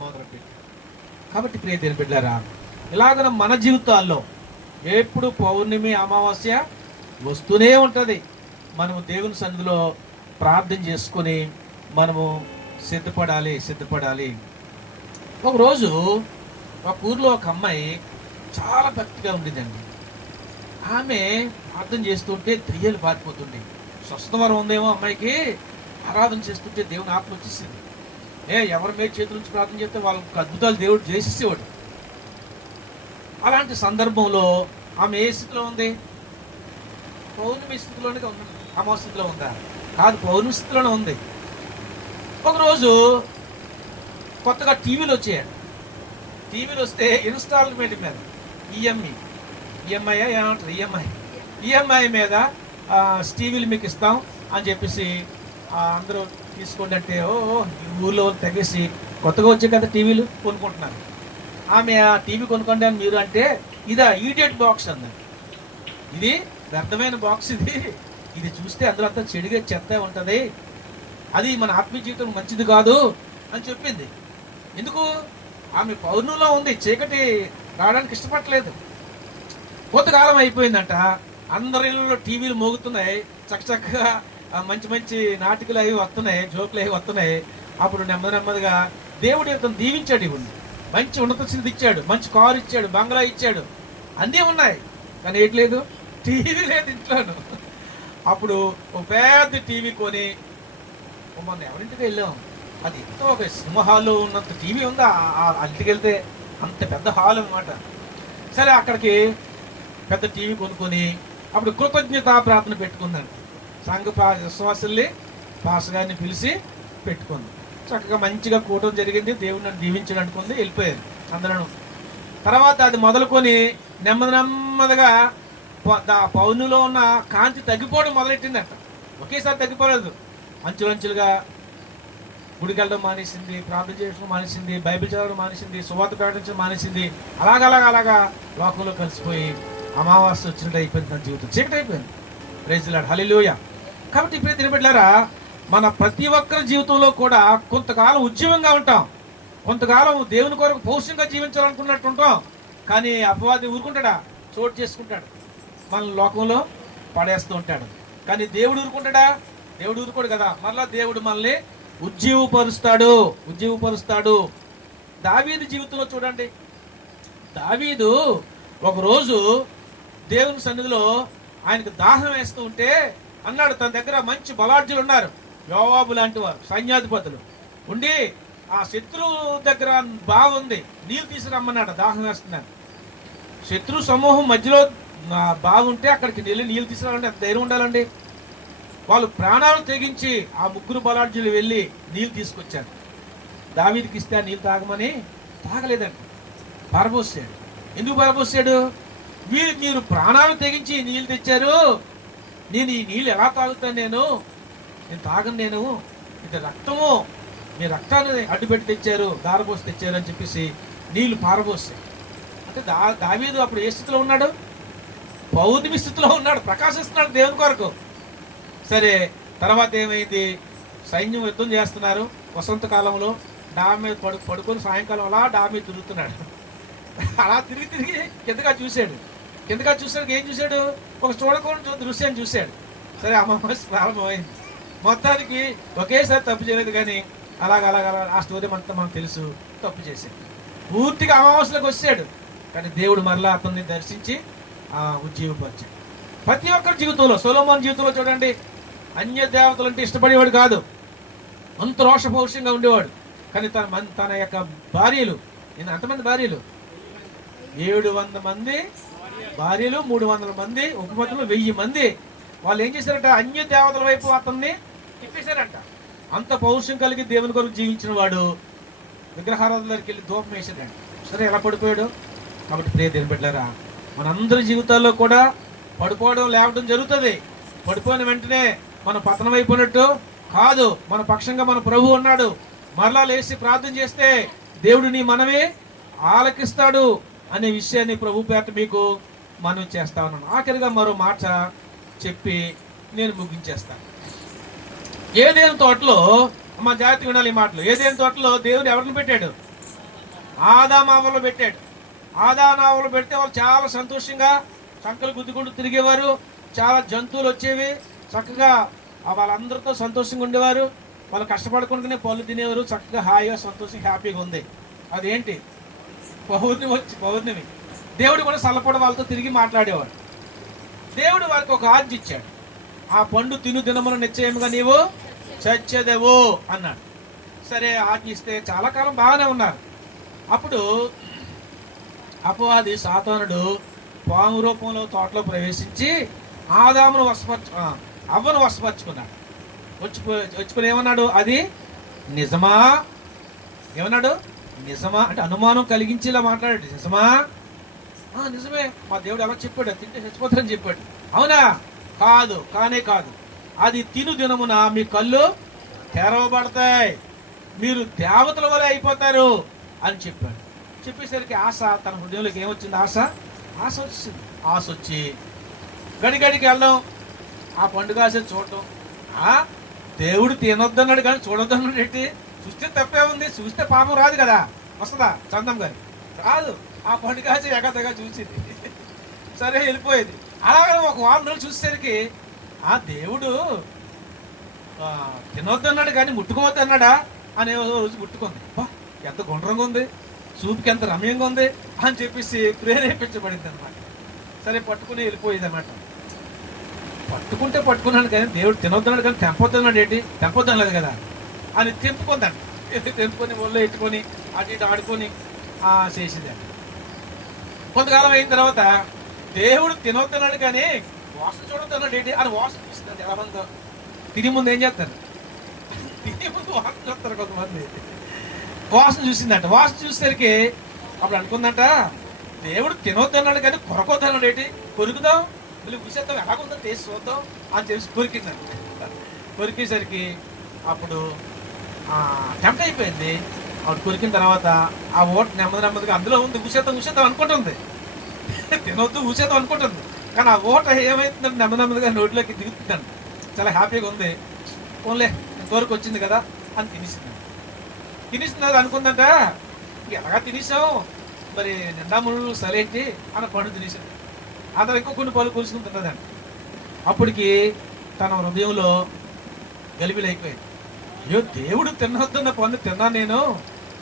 మొదలుపెట్టారు. కాబట్టి ప్రియ దేవుని బిడ్డలారా, ఇలాగ మన జీవితాల్లో ఎప్పుడు పౌర్ణమి అమావాస్య వస్తూనే ఉంటుంది. మనము దేవుని సన్నిధిలో ప్రార్థన చేసుకొని మనము సిద్ధపడాలి. ఒకరోజు ఒక ఊర్లో ఒక అమ్మాయి చాలా భక్తిగా ఉండేదండి. ఆమె ప్రార్థన చేస్తుంటే దెయ్యాలు పారిపోతుండే. స్వస్థవరం ఉందేమో అమ్మాయికి. ఆరాధన చేస్తుంటే దేవుని ఆత్మ వచ్చేసింది. ఎవరి మీద చేతుల నుంచి ప్రార్థన చేస్తే వాళ్ళకి అద్భుతాలు దేవుడు చేసేసేవాడు. అలాంటి సందర్భంలో ఆమె ఏ స్థితిలో ఉంది? పౌర్ణమి స్థితిలోనే ఉంది. అమావాస్య స్థితిలో ఉందా? కాదు, పౌర్ణమి స్థితిలోనే ఉంది. ఒకరోజు కొత్తగా టీవీలు వచ్చాయండి. టీవీలు వస్తే ఇన్స్టాల్మెంట్ మీద ఈఎంఐ ఏమంటారు, ఈఎంఐ మీద టీవీలు మీకు ఇస్తాం అని చెప్పేసి అందరూ తీసుకోండి అంటే ఈ ఊళ్ళో తెగేసి కొత్తగా వచ్చే కదా టీవీలు కొనుక్కుంటున్నారు. ఆమె ఆ టీవీ కొనుక్కోండి అని మీరు అంటే, ఇదా ఈడియట్ బాక్స్ అందండి, ఇది వ్యర్థమైన బాక్స్, ఇది చూస్తే అందులో అంతా చెడుగా చెత్త ఉంటుంది, అది మన ఆత్మీయ జీవితం మంచిది కాదు అని చెప్పింది. ఎందుకు? ఆమె పౌర్ణంలో ఉంది, చీకటి రావడానికి ఇష్టపడలేదు. కొంతకాలం అయిపోయిందంట, అందరి ఇళ్ళలో టీవీలు మోగుతున్నాయి, చక్కగా మంచి నాటికలు అవి వస్తున్నాయి, జోకులు అవి వస్తున్నాయి. అప్పుడు నెమ్మదిగా దేవుడు ఇతను దీవించాడు, ఇవ్వండి మంచి ఉన్నత స్థితి ఇచ్చాడు, మంచి కారు ఇచ్చాడు, బంగ్లా ఇచ్చాడు, అన్నీ ఉన్నాయి. కానీ ఏంటి లేదు? టీవీ లేదు ఇంట్లోను. అప్పుడు ఒక పెద్ద టీవీ కొని మొన్న ఎవరింటికి వెళ్ళాం, అది ఎంతో ఒక సినిమా హాల్లో ఉన్నంత టీవీ ఉందా ఇంటికి వెళ్తే, అంత పెద్ద హాల్ అనమాట. సరే అక్కడికి పెద్ద టీవీ కొనుక్కొని అప్పుడు కృతజ్ఞతా ప్రార్థన పెట్టుకుందండి. సంఘ విశ్వాసుల్ని పాస్ గారిని పిలిచి పెట్టుకుంది. చక్కగా మంచిగా కూటం జరిగింది, దేవుడు నన్ను దీవించడం అనుకుంది, వెళ్ళిపోయారు అందరూ. తర్వాత అది మొదలుకొని నెమ్మదిగా పౌనులో ఉన్న కాంతి తగ్గిపోవడం మొదలెట్టిందట. ఒకేసారి తగ్గిపోలేదు, అంచులంచులుగా గుడికి వెళ్ళడం మానేసింది, ప్రార్థన చేయడం మానేసింది, బైబిల్ చదవడం మానేసింది, సువార్త ప్రకటించడం మానేసింది. అలాగా లోకంలో కలిసిపోయి అమావాస్య వచ్చినట్టు అయిపోయింది, తన జీవితం చీకటి అయిపోయింది. ప్రైజ్ లార్డ్, హల్లెలూయా. కాబట్టి ఇప్పుడు తినబెట్టారా, మన ప్రతి ఒక్కరి జీవితంలో కూడా కొంతకాలం ఉద్యమంగా ఉంటాం, కొంతకాలం దేవుని కొరకు పౌరుషంగా జీవించాలనుకున్నట్టు ఉంటాం. కానీ అపవాది ఊరుకుంటాడా? చోటు చేసుకుంటాడు, మన లోకంలో పడేస్తూ ఉంటాడు. కానీ దేవుడు ఊరుకుంటాడా? దేవుడు ఊరుకోడు కదా. మరలా దేవుడు మనల్ని ఉజ్జీవపరుస్తాడు. దావీదు జీవితంలో చూడండి, దావీదు ఒకరోజు దేవుని సన్నిధిలో ఆయనకు దాహం వేస్తూ ఉంటే అన్నాడు, తన దగ్గర మంచి బలాఢ్యులు ఉన్నారు, యోవాబు లాంటి వారు, సైన్యాధిపతులు ఉండి ఆ శత్రువు దగ్గర బాగుంది, నీళ్ళు తీసుకురమ్మన్నాడు, దాహం వేస్తున్నాడు. శత్రు సమూహం మధ్యలో బాగుంటే అక్కడికి నీళ్ళు తీసుకురావాలంటే ఎంత ధైర్యం ఉండాలండి. వాళ్ళు ప్రాణాలు తెగించి ఆ ముగ్గురు బలాఢ్యులు వెళ్ళి నీళ్ళు తీసుకొచ్చారు. దావీదుకి ఇస్తే నీళ్ళు తాగమని తాగలేదండి, పారబోసాడు. ఎందుకు పారబోసాడు? మీరు ప్రాణాలు తెగించి నీళ్ళు తెచ్చారు, నేను ఈ నీళ్ళు ఎలా తాగుతాను? నేను తాగను, నేను ఇది రక్తము, మీ రక్తాన్ని అడ్డుపెట్టి తెచ్చారు, దారబోసి తెచ్చారు అని చెప్పేసి నీళ్లు పారబోసాయి. అంటే దావీదు అప్పుడు ఏ స్థితిలో ఉన్నాడు? పౌర్ణమి స్థితిలో ఉన్నాడు, ప్రకాశిస్తున్నాడు దేవుని కొరకు. సరే, తర్వాత ఏమైంది? సైన్యం యుద్ధం చేస్తున్నారు వసంతకాలంలో, డాబా మీద పడుకొని సాయంకాలం అలా డాబా మీద తిరుగుతున్నాడు. అలా తిరిగి కిందగా చూశాడు. ఏం చూశాడు? ఒక చూడకూడని దృశ్యాన్ని చూశాడు. సరే, అమావాస్య ప్రారంభమైంది. మొత్తానికి ఒకేసారి తప్పు చేయలేదు, కానీ అలాగా ఆ స్టోరీ అంతా మనకు తెలుసు. తప్పు చేశాడు, పూర్తిగా అమావాస్యలోకి వచ్చాడు. కానీ దేవుడు మరలా అతన్ని దర్శించి ఉజ్జీవపరిచాడు. ప్రతి ఒక్కరి జీవితంలో, సొలొమోను జీవితంలో చూడండి, అన్య దేవతలు అంటే ఇష్టపడేవాడు కాదు, అంత రోషపౌరుషంగా ఉండేవాడు. కానీ తన యొక్క భార్యలు, ఎంతమంది భార్యలు? 700 మంది భార్యలు, 300 మంది ఉపపత్నులు, 1000 మంది. వాళ్ళు ఏం చేశారంట? అన్య దేవతల వైపు అతన్ని తిప్పేశారంట. అంత పౌరుషం కలిగి దేవుని కొరకు జీవించిన వాడు విగ్రహారాధన దగ్గరికి వెళ్ళి ధూపం వేసాడంట. సరే, ఎలా పడిపోయాడు? కాబట్టి ప్రియ దేవుని బిడ్డలారా, మనందరి జీవితాల్లో కూడా పడిపోవడం లేవడం జరుగుతుంది. పడిపోయిన వెంటనే మనం పతనం అయిపోయినట్టు కాదు, మన పక్షంగా మన ప్రభు ఉన్నాడు. మరలా లేచి ప్రార్థన చేస్తే దేవుడు నీ మనవి ఆలకిస్తాడు అనే విషయాన్ని ప్రభు పేట మీకు మనవి చేస్తా ఉన్నాను. ఆఖరిగా మరో మాట చెప్పి నేను ముగించేస్తాను. ఏదేని తోటలో, మా జాగ్రత్తగా వినాలి ఈ మాటలు, ఏదేని తోటలో దేవుడు ఎవరిని పెట్టాడు? ఆదామావలో పెట్టాడు. ఆదామావలో పెడితే వాళ్ళు చాలా సంతోషంగా చంకలు గుద్దుకుంటూ తిరిగేవారు, చాలా జంతువులు వచ్చేవి, చక్కగా వాళ్ళందరితో సంతోషంగా ఉండేవారు. వాళ్ళు కష్టపడుకుంటూనే పళ్ళు తినేవారు, చక్కగా హాయిగా సంతోషంగా హ్యాపీగా ఉంది. అదేంటి? పౌర్ణమి. దేవుడు కూడా సల్లపడ వాళ్ళతో తిరిగి మాట్లాడేవాడు. దేవుడు వారికి ఒక ఆజ్ఞ ఇచ్చాడు, ఆ పండు తినుదినమున నిశ్చయముగా నీవు చచ్చెదవు అన్నాడు. సరే, ఆజ్ఞ ఇస్తే చాలా కాలం బాగానే ఉన్నారు. అప్పుడు అపవాది సాతానుడు పాము రూపంలో తోటలో ప్రవేశించి అవ్వను వశపరుచుకున్నాడు. వచ్చుకుని ఏమన్నాడు? అది నిజమా? ఏమన్నాడు? నిజమా అంటే అనుమానం కలిగించేలా మాట్లాడాడు. నిజమా? నిజమే, మా దేవుడు ఎలా చెప్పాడు, తింటే చచ్చిపోతారని చెప్పాడు. అవునా? కాదు, కానే కాదు. అది తిను దినమున మీ కళ్ళు తెరవబడతాయి, మీరు దేవతల వలె అయిపోతారు అని చెప్పాడు. చెప్పేసరికి ఆశ తన హృదయంలోకి ఏమొచ్చింది? ఆశ వచ్చింది. ఆశ వచ్చి గడిగడికి వెళ్ళడం, ఆ పండుగ ఆశ చూడటం. దేవుడు తినొద్దన్నాడు కానీ చూడొద్దన్నాడు ఏంటి? చూస్తే తప్పే ఉంది, చూస్తే పాపం రాదు కదా. వస్తుందా చందం గారి? రాదు. ఆ పండుగ ఆశ ఎగతగా చూసింది. సరే, వెళ్ళిపోయేది. అలాగే ఒక వారం రోజులు చూసేసరికి ఆ దేవుడు తినొద్దన్నాడు కానీ ముట్టుకోవద్దన్నాడా అనే రోజు ముట్టుకుంది. ఎంత గుండ్రంగా ఉంది, చూపుకి ఎంత రమ్యంగా ఉంది అని చెప్పేసి ప్రేరేపించబడింది అనమాట. సరే, పట్టుకుని వెళ్ళిపోయేది అనమాట. పట్టుకున్నాను కానీ దేవుడు తినొద్దన్నాడు కానీ తెంపొద్దన్నాడు ఏంటి? తెంపొద్దనలేదు కదా అని తెంపుకుందాను. తెంపుకొని ఒళ్ళు ఎట్టుకొని అటు ఇటు ఆడుకొని చేసిందండి. కొంతకాలం అయిన తర్వాత దేవుడు తినొద్దన్నాడు కానీ వాసన చూడొద్దన్నాడు ఏంటి అని వాసన చూస్తుంది. ఎలా మందో తిని ముందు ఏం చేస్తారు? తినే ముందు వాసన చూస్తారు కొంతమంది. వాసన చూసిందంట. వాసన చూసేసరికి అప్పుడు అనుకుందంట, దేవుడు తినొద్దు అన్నాడు కానీ కొరకొద్దు అన్నాడు. ఏంటి కొరుకుదాం, మళ్ళీ కూసేద్దాం, ఎలాగుందో టేస్ట్ చూద్దాం అని చెప్పి కొరికిందంట. కొరికేసరికి అప్పుడు టెంప్ట్ అయిపోయింది. ఆవిడ కొరికిన తర్వాత ఆ ఓట నెమ్మదిగా అందులో ఉంది, కూసేద్దాం అనుకుంటుంది. తినొద్దు కూసేద్దాం అనుకుంటుంది. కానీ ఆ ఓట ఏమైతుందంటే నెమ్మదిగా నోట్లోకి దిగుతుందండి. చాలా హ్యాపీగా ఉంది. ఓన్లే ఇంతవరకు వచ్చింది కదా అని తినేసింది అనుకుందంట. ఎలాగా తినేసాం మరి నిండా ముళ్ళు సరేంటి అని పండు తినేసాడు. ఆ తర్వాత ఇంకో కొన్ని పళ్ళు కూర్చుని తిన్నదండి. అప్పటికి తన హృదయంలో గలిబిలైపోయింది. అయ్యో, దేవుడు తినొద్దన్న పండు తిన్నా, నేను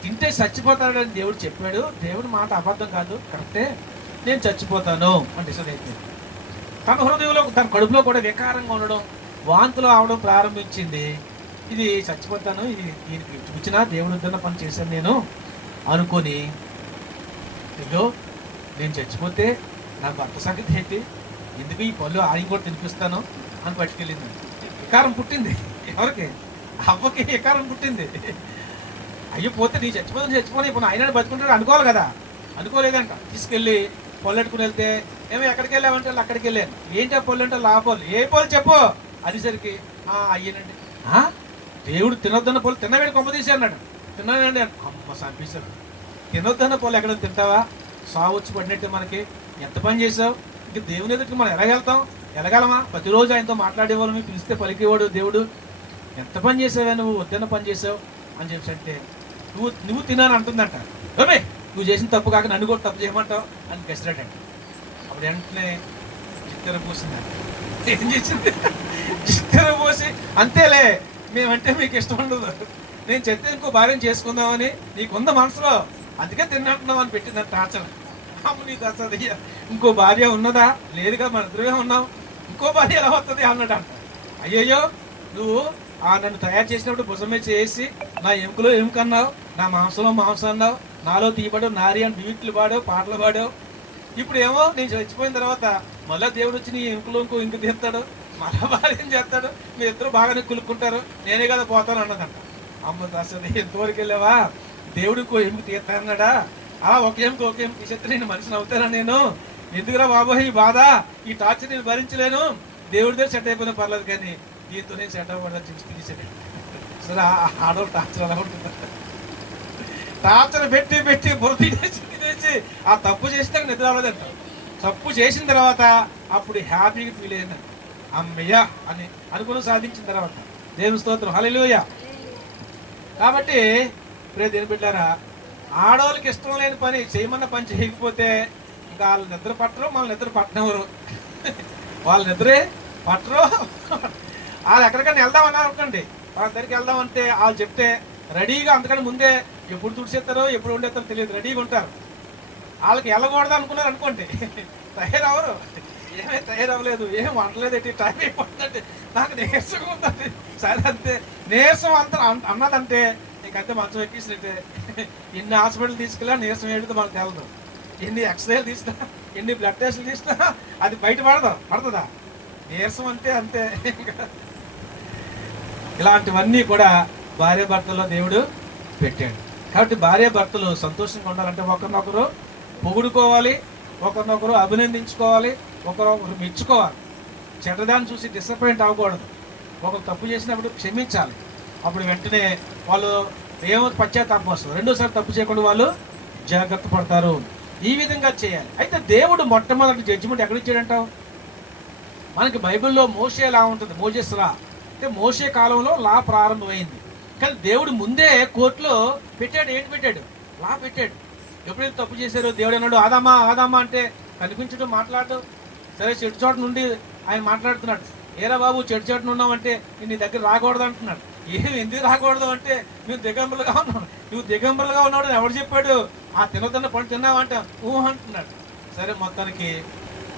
తింటే చచ్చిపోతాడని దేవుడు చెప్పాడు. దేవుడి మాట అబద్ధం కాదు, కరెక్టే, నేను చచ్చిపోతాను అని డిసైడ్ అయిపోయింది. తన హృదయంలో తన కడుపులో కూడా వికారంగా ఉండడం, వాంతులు అవడం ప్రారంభించింది. ఇది చచ్చిపోతాను, ఇది దీనికి చూచినా దేవుడు వద్దన్న పని చేశాను నేను అనుకొని, అయ్యో నేను చచ్చిపోతే నా భర్త సంగతి ఏంటి, ఎందుకు ఈ పళ్ళు ఆయన కూడా తినిపిస్తాను అని పట్టుకెళ్ళింది. వికారం పుట్టింది. ఎవరికి? అవ్వకి వికారం పుట్టింది. అయ్యో పోతే నీ చచ్చిపోని ఇప్పుడు ఆయన బతుకుంటాడు అనుకోవాలి కదా. అనుకోలేదంట. తీసుకెళ్ళి పొల్లెట్టుకుని వెళ్తే, ఏమో ఎక్కడికి వెళ్ళామంటే అక్కడికి వెళ్ళాను. ఏంటి ఆ పొల్లు అంటే లాపోలు. ఏ పొలు చెప్పు అనేసరికి అయ్యానండి. దేవుడు తినొద్దన్న పొలు తిన్నవేడి కొమ్మ తీసి అన్నాడు. తిన్నానండి. అమ్మ చంపేశారు. తినొద్దన్న పొలు ఎక్కడ తింటావా? సావు వచ్చి పడినట్టు మనకి. ఎంత పని చేసావు? ఇంక దేవుని ఎదుటికి మనం ఎలాగెళ్తాం? ఎలాగలమా? ప్రతిరోజు ఆయనతో మాట్లాడేవాళ్ళని పిలిస్తే పలికేవాడు దేవుడు. ఎంత పని చేసావా నువ్వు, వద్దన్న పని చేసావు అని చెప్పి అంటే, నువ్వు తినాను అంటుందంట. ఓమే నువ్వు చేసిన తప్పు కాక నన్ను కూడా తప్పు చేయమంటావు అని గెస్టాడండి. అప్పుడు వెంటనే చిత్తర పోసిందంట. ఏం చేసింది? చిత్తర పోసి, అంతేలే మేమంటే మీకు ఇష్టం ఉండదు, నేను చెప్తే ఇంకో భార్యను చేసుకుందామని నీకుంద మనసులో, అందుకే తిన్నట్టున్నావు అని పెట్టిందంట టార్చర్. అమ్మ నీ దసది, ఇంకో భార్య ఉన్నదా? లేదుగా, మన ఇద్దరే ఉన్నాం, ఇంకో భార్య ఎలా వస్తుంది అన్నాడంట. అయ్యయ్యో, నువ్వు నన్ను తయారు చేసినప్పుడు భుజమే చేసి నా ఎముకలో ఎముకన్నావు, నా మాంసంలో మాంసం అన్నావు, నాలో తీయబడు నారి అని బీట్లు పాడావు, పాటలు పాడావు. ఇప్పుడు ఏమో నేను చచ్చిపోయిన తర్వాత మళ్ళీ దేవుడు వచ్చి నీ ఎముకలో ఇంక తీస్తాడు, మళ్ళా భార్యం చేస్తాడు, మీ ఇద్దరు బాగానే కులుక్కుంటారు, నేనే కదా పోతాను అన్నదంట. అమ్మ అసలు ఎంతవరకు వెళ్ళావా? దేవుడు ఇంకో ఎముక తీస్తానన్నాడా? ఒక ఎముక తీసేస్తే నేను మనిషిని అవుతానా నేను? ఎందుకురా బాబోయ్ ఈ బాధ, ఈ టార్చర్ నేను భరించలేను, దేవుడి దగ్గర సెట్ అయిపోయినా పర్లేదు కానీ దీంతో నేను సెట్ అవ్వకూడదని చెప్పి తీసేది. సరే ఆడవాళ్ళు టార్చర్ అలా ఉంటుంది. టార్చర్ పెట్టి బుర్ర తినేసి ఆ తప్పు చేస్తే నిద్ర అవ్వలేదంట. తప్పు చేసిన తర్వాత అప్పుడు హ్యాపీగా ఫీల్ అయింది. అమ్మయ్య అని అనుకుని సాధించిన తర్వాత దేవుని స్తోత్రం, హల్లెలూయా. కాబట్టి ప్రియ దేవుని బిడ్డలారా, ఆడవాళ్ళకి ఇష్టం లేని పని చేయమన్న పని చేయకపోతే ఇంకా వాళ్ళు నిద్ర పట్టరు, మళ్ళీ నిద్ర పట్టనవరు. వాళ్ళు నిద్రే పట్టరు. వాళ్ళు ఎక్కడికైనా వెళ్దామన్నారు అనుకోండి, వాళ్ళ దగ్గరికి వెళ్దామంటే వాళ్ళు చెప్తే రెడీగా, అంతకంటే ముందే ఎప్పుడు తుడిచేస్తారో ఎప్పుడు ఉండేస్తారో తెలియదు, రెడీగా ఉంటారు. వాళ్ళకి వెళ్ళకూడదు అనుకున్నారు అనుకోండి, తయారవరు. ఏమీ తయారవ్వలేదు, ఏం వంటలేదు, ఏంటి టైం అయిపోతుందంటే నాకు నీరసంగా ఉందండి. సరే అంతే, నీరసం అంత అన్నదంటే ఇంకంతే మంచం ఎక్కిసినట్టే. ఎన్ని హాస్పిటల్ తీసుకెళ్ళా నీరసం ఏంటిదో మనకు తెలదు, ఎన్ని ఎక్స్రేలు తీసినా, ఎన్ని బ్లడ్ టెస్టులు తీసినా అది బయట పడుతుందా? నీరసం అంటే అంతే. ఇలాంటివన్నీ కూడా భార్య భర్తలో దేవుడు పెట్టాడు. కాబట్టి భార్య భర్తలు సంతోషంగా ఉండాలంటే ఒకరినొకరు పొగుడుకోవాలి, ఒకరినొకరు అభినందించుకోవాలి, ఒకరొకరు మెచ్చుకోవాలి. చెడ్డదాన్ని చూసి డిసప్పాయింట్ అవ్వకూడదు. ఒకరు తప్పు చేసినప్పుడు క్షమించాలి. అప్పుడు వెంటనే వాళ్ళు ఏమో పశ్చాత్తాపం వస్తుంది, రెండోసారి తప్పు చేయకుండా వాళ్ళు జాగ్రత్త పడతారు. ఈ విధంగా చేయాలి. అయితే దేవుడు మొట్టమొదటి జడ్జిమెంట్ ఎక్కడిచ్చాడంటావు? మనకి బైబిల్లో మోషే లా ఉంటుంది. మోజెస్ లా అంటే మోషే కాలంలో లా ప్రారంభమైంది. కానీ దేవుడు ముందే కోర్టులో పెట్టాడు. ఏంటి పెట్టాడు? లా పెట్టాడు. ఎప్పుడైతే తప్పు చేశారో దేవుడు అన్నాడు, ఆదామా అంటే కనిపించడం, మాట్లాడటం. సరే, చెడు చోట నుండి ఆయన మాట్లాడుతున్నాడు. ఏరా బాబు, చెడు చోట ఉన్నామంటే నేను నీ దగ్గర రాకూడదు అంటున్నాడు. ఎందుకు రాకూడదు అంటే నువ్వు దిగంబరులుగా ఉన్నావు. నువ్వు దిగంబరులుగా ఉన్నాడు ఎవడు చెప్పాడు? తినొద్దన్న పండు తిన్నావంట అంటున్నాడు. సరే, మొత్తానికి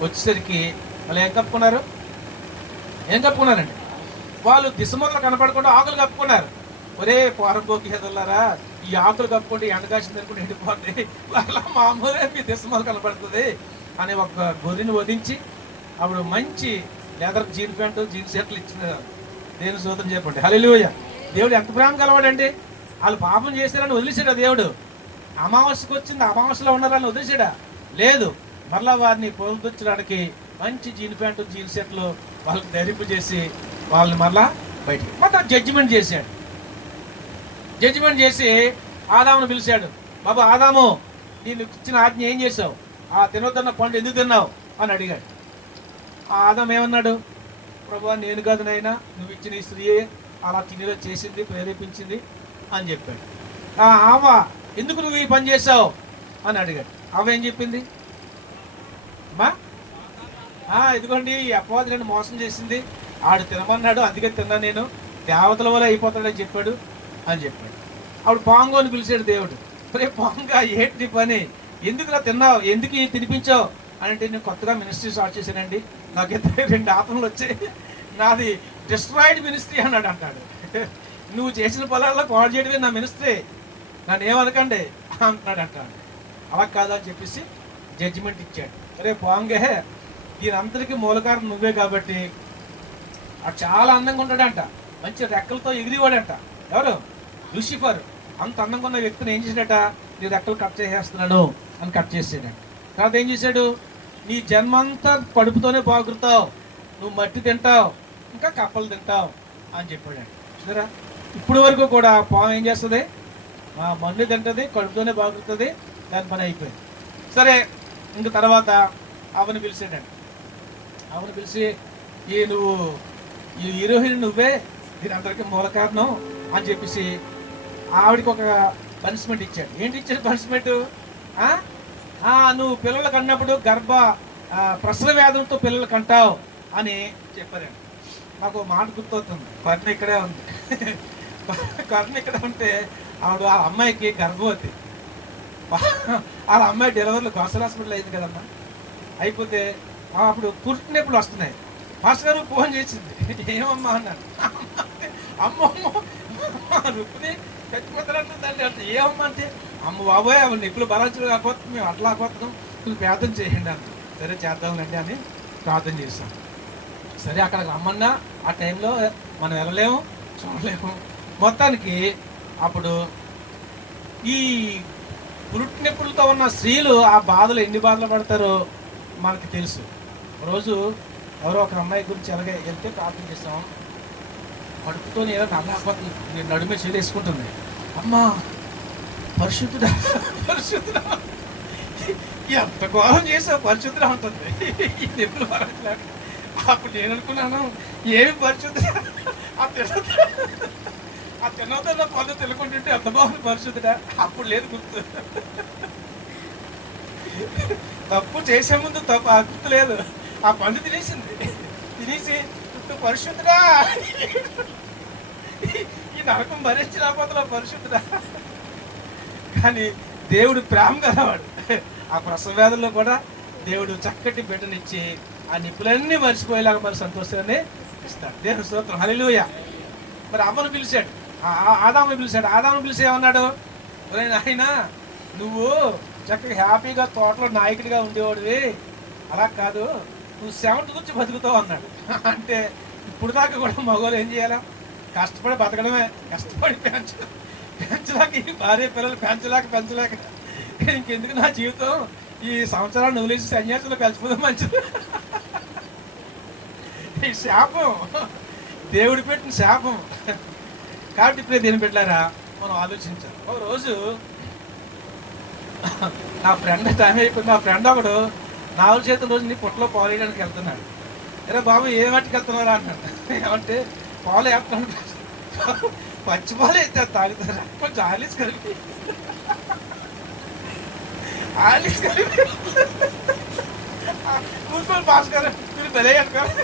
వచ్చేసరికి వాళ్ళు ఏం కప్పుకున్నారండి? వాళ్ళు దిశమొదలు కనపడకుండా ఆకులు కప్పుకున్నారు. ఒరే పోరంపోకి హెదల్లారా, ఈ ఆకులు కప్పుకుంటే ఎండగాసింది అనుకుంటే ఎండిపోతుంది, అలా మామూలుగా మీ దిశమొదలు కనపడుతుంది అని ఒక గొర్రెని వధించి అప్పుడు మంచి లెదర్ జీన్ ప్యాంటు, జీన్ షర్ట్లు ఇచ్చిన దేవుని స్తోత్రం చెప్పండి, హల్లెలూయా. దేవుడు ఎంత ప్రేమ కలవాడండి. వాళ్ళు పాపం చేశారని వదిలేసాడా దేవుడు? అమావాస్యకు వచ్చింది, అమావాస్యలో ఉన్నారని వదిలేసాడా? లేదు. మరలా వారిని పొందుచడానికి మంచి జీన్ ప్యాంటు జీన్ షర్ట్లు వాళ్ళకి ధరింపు చేసి వాళ్ళని మరలా బయటికి మొత్తం జడ్జిమెంట్ చేశాడు. జడ్జిమెంట్ చేసి ఆదామును పిలిచాడు. బాబా ఆదాము, నేను ఇచ్చిన ఆజ్ఞ ఏం చేసావు? ఆ తినొద్దన్న పండు ఎందుకు తిన్నావు అని అడిగాడు. ఆ ఆదాము ఏమన్నాడు? ప్రభా నేను కాదు నాయనా, నువ్వు ఇచ్చిన ఈ స్త్రీయే అలా తినేలా చేసింది, ప్రేరేపించింది అని చెప్పాడు. ఆవా ఎందుకు నువ్వు ఈ పని చేసావు అని అడిగాడు. అవ ఏం చెప్పింది? అమ్మా ఇదిగోండి ఈ అపవాది నన్ను మోసం చేసింది, ఆడు తినమన్నాడు అందుకే తిన్నా, నేను దేవతల వల్ల అయిపోతాడని చెప్పాడు అని చెప్పాడు. ఆవిడ పాంగోని పిలిచాడు దేవుడు. రే పాంగా ఏంటి పని, ఎందుకులా తిన్నావు, ఎందుకు తినిపించావు అని అంటే, నేను కొత్తగా మినిస్ట్రీ స్టార్ట్ చేశానండి, నాకు ఇద్దరు 2 ఆత్మలు వచ్చాయి, నాది డిస్ట్రాయిడ్ మినిస్ట్రీ అన్నాడు. అంటాడు నువ్వు చేసిన పొలాల్లో పాడు చేయడమే నా మినిస్ట్రీ, నన్ను ఏమనకండి అంటున్నాడు. అంటాడు అలా కాదని చెప్పేసి జడ్జిమెంట్ ఇచ్చాడు. అరే పాంగే, దీనందరికీ మూలకారం నువ్వే కాబట్టి. అది చాలా అందంగా ఉంటాడంట, మంచి రెక్కలతో ఎగిరివాడంట. ఎవరు? లూసిఫర్. అంత అందంగా ఉన్న వ్యక్తిని ఏం చేశాడట? నీ రెక్కలు కట్ చేసేస్తున్నాను అని కట్ చేసాడు. తర్వాత ఏం చేశాడు? నీ జన్మంతా పడుపుతోనే బాగుతావు, నువ్వు మట్టి తింటావు, ఇంకా కప్పలు తింటావు అని చెప్పాడు. సరే, ఇప్పుడు వరకు కూడా పాము ఏం చేస్తుంది? మన్ను తింటుంది, కడుపుతోనే బాగుతుంది, దాని పని అయిపోయింది. సరే, ఇంక తర్వాత అవని పిలిచాడండి. అవని పిలిచి, నువ్వు ఈ హీరోయిన్ నువ్వే, దీనందరికీ మూల కారణం అని చెప్పేసి ఆవిడికి ఒక పనిష్మెంట్ ఇచ్చాడు. ఏంటి ఇచ్చాడు పనిష్మెంట్? నువ్వు పిల్లలు కన్నప్పుడు ప్రసవ వ్యాధులతో పిల్లలు కంటావు అని చెప్పారండి. నాకు మాట గుర్తవుతుంది, కర్ణ ఇక్కడే ఉంది. కర్ణ ఇక్కడ ఉంటే ఆవిడ ఆ అమ్మాయికి గర్భవతి. వాళ్ళ అమ్మాయి డెలివరీలో గవర్నమెంట్ హాస్పిటల్ అయింది కదమ్మా. అయిపోతే అప్పుడు పుట్టినప్పుడు వస్తున్నాయి. మాస్టర్ గారు ఫోన్ చేసింది, ఏమమ్మా అన్నాను. అమ్మమ్మ రుక్ని చచ్చిపోతారంటుందండి అంటే, ఏమమ్మా అంటే, అమ్మ బాబోయ్ ఆమె నిప్పులు బలాంచులు కాకపోతే మేము అట్లా కాకపోతున్నాం, నువ్వు ప్రార్థన చేయండి అన్న. సరే చేద్దాంలేండి అని ప్రార్థన చేస్తాం. సరే అక్కడికి రమ్మన్నా ఆ టైంలో మనం వెళ్ళలేము, చూడలేము. మొత్తానికి అప్పుడు ఈ పురుట్నొప్పులతో ఉన్న స్త్రీలు ఆ బాధలు ఎన్ని బాధలు పడతారో మనకు తెలుసు. రోజు ఎవరో ఒక అమ్మాయి గురించి ఎలాగే వెళ్తే ప్రార్థన చేస్తాం. కడుపుతో ఏదో నమ్మకపోతుంది, నేను నడుమే చేసేసుకుంటుంది. అమ్మా పరిశుద్ధుడా పరిశుద్ధుడా, ఎంత ఘోరం చేసావు పరిశుద్ధుడా ఉంటుంది. ఈ నొప్పులు పడట్లేదు. అప్పుడు నేను అనుకున్నాను, ఏమి పరిశుద్ధుడా, ఆ తినవుతున్న పళ్ళు తెలుకుంటుంటే ఎంత బాగుంది పరిశుద్ధుడా. అప్పుడు లేదు గుర్తు, తప్పు చేసే ముందు తప్పు ఆ గుర్తు లేదు. ఆ పండు తినేసింది, తినేసి పరిశుద్ధుడా, ఈ నరకం భరించి రాకపోతున్నా పరిశుద్ధుడా. కానీ దేవుడు ప్రేమ కలవాడు. ఆ ప్రసవ వ్యాధుల్లో కూడా దేవుడు చక్కటి బిడ్డనిచ్చి ఆ నిప్పులన్నీ మర్చిపోయేలాగా మరి సంతోషాన్ని ఇస్తాడు. దేవుని స్తోత్రం, హల్లెలూయా. మరి అమ్మను పిలిచాడు, ఆదామును పిలిచాడు. ఆదామును పిలిచి ఏమన్నాడు? ఆయన నువ్వు చక్కగా హ్యాపీగా తోటలో నాయకుడిగా ఉండేవాడివి, అలా కాదు, నువ్వు 7th గురించి బతుకుతావు అన్నాడు. అంటే ఇప్పుడు దాకా కూడా మగవాళ్ళు ఏం చేయాలా? కష్టపడి బతకడమే, కష్టపడి పెంచలేక ఈ భార్య పిల్లలు పెంచలేక ఇంకెందుకు నా జీవితం, ఈ సంవత్సరాలు వదిలేసి సన్యాసులు పెంచిపోదాం మంచిది. ఈ శాపం దేవుడు పెట్టిన శాపం. కాబట్టి ఇప్పుడు దీన్ని పెట్టారా మనం ఆలోచించాలి. ఒక రోజు నా ఫ్రెండ్ టైం అయిపోయింది. నా ఫ్రెండ్ ఒకడు 4 చేతుల రోజు నీ పుట్టలో పాలు వేయడానికి వెళ్తున్నాడు. అరే బాబు ఏ వాటికి వెళ్తున్నారా అన్నాడు. ఏమంటే పాలు వేస్తున్నాడు, పచ్చి పాలు అయితే తాగుతారా, కొంచెం ఆలిస్ కలిపి కూర్చొని పాస్ గారు మీరు బలే అనుకోవాలి.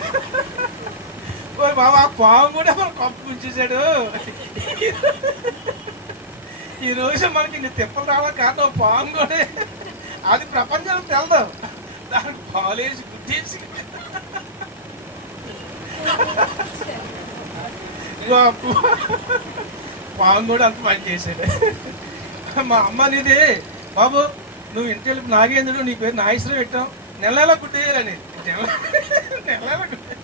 ఓ బాబు ఆ పాము కూడా మన కొంప ఉంచేసాడు. ఈ రోజు మనకి ఇన్ని తిప్పలు రావాలి కాదు, పాము కూడా అది ప్రపంచానికి తెలదు, దానికి కాలేజ్ గుర్తించి పాము కూడా అంత పని చేసాడు. మా అమ్మ నీది బాబు, నువ్వు ఇంటి వెళ్ళి నాగేంద్రుడు నీ పేరు నాగేశ్వరం పెట్టాం, నెలలా కుట్టేయాలని. నెలలా కుట్టే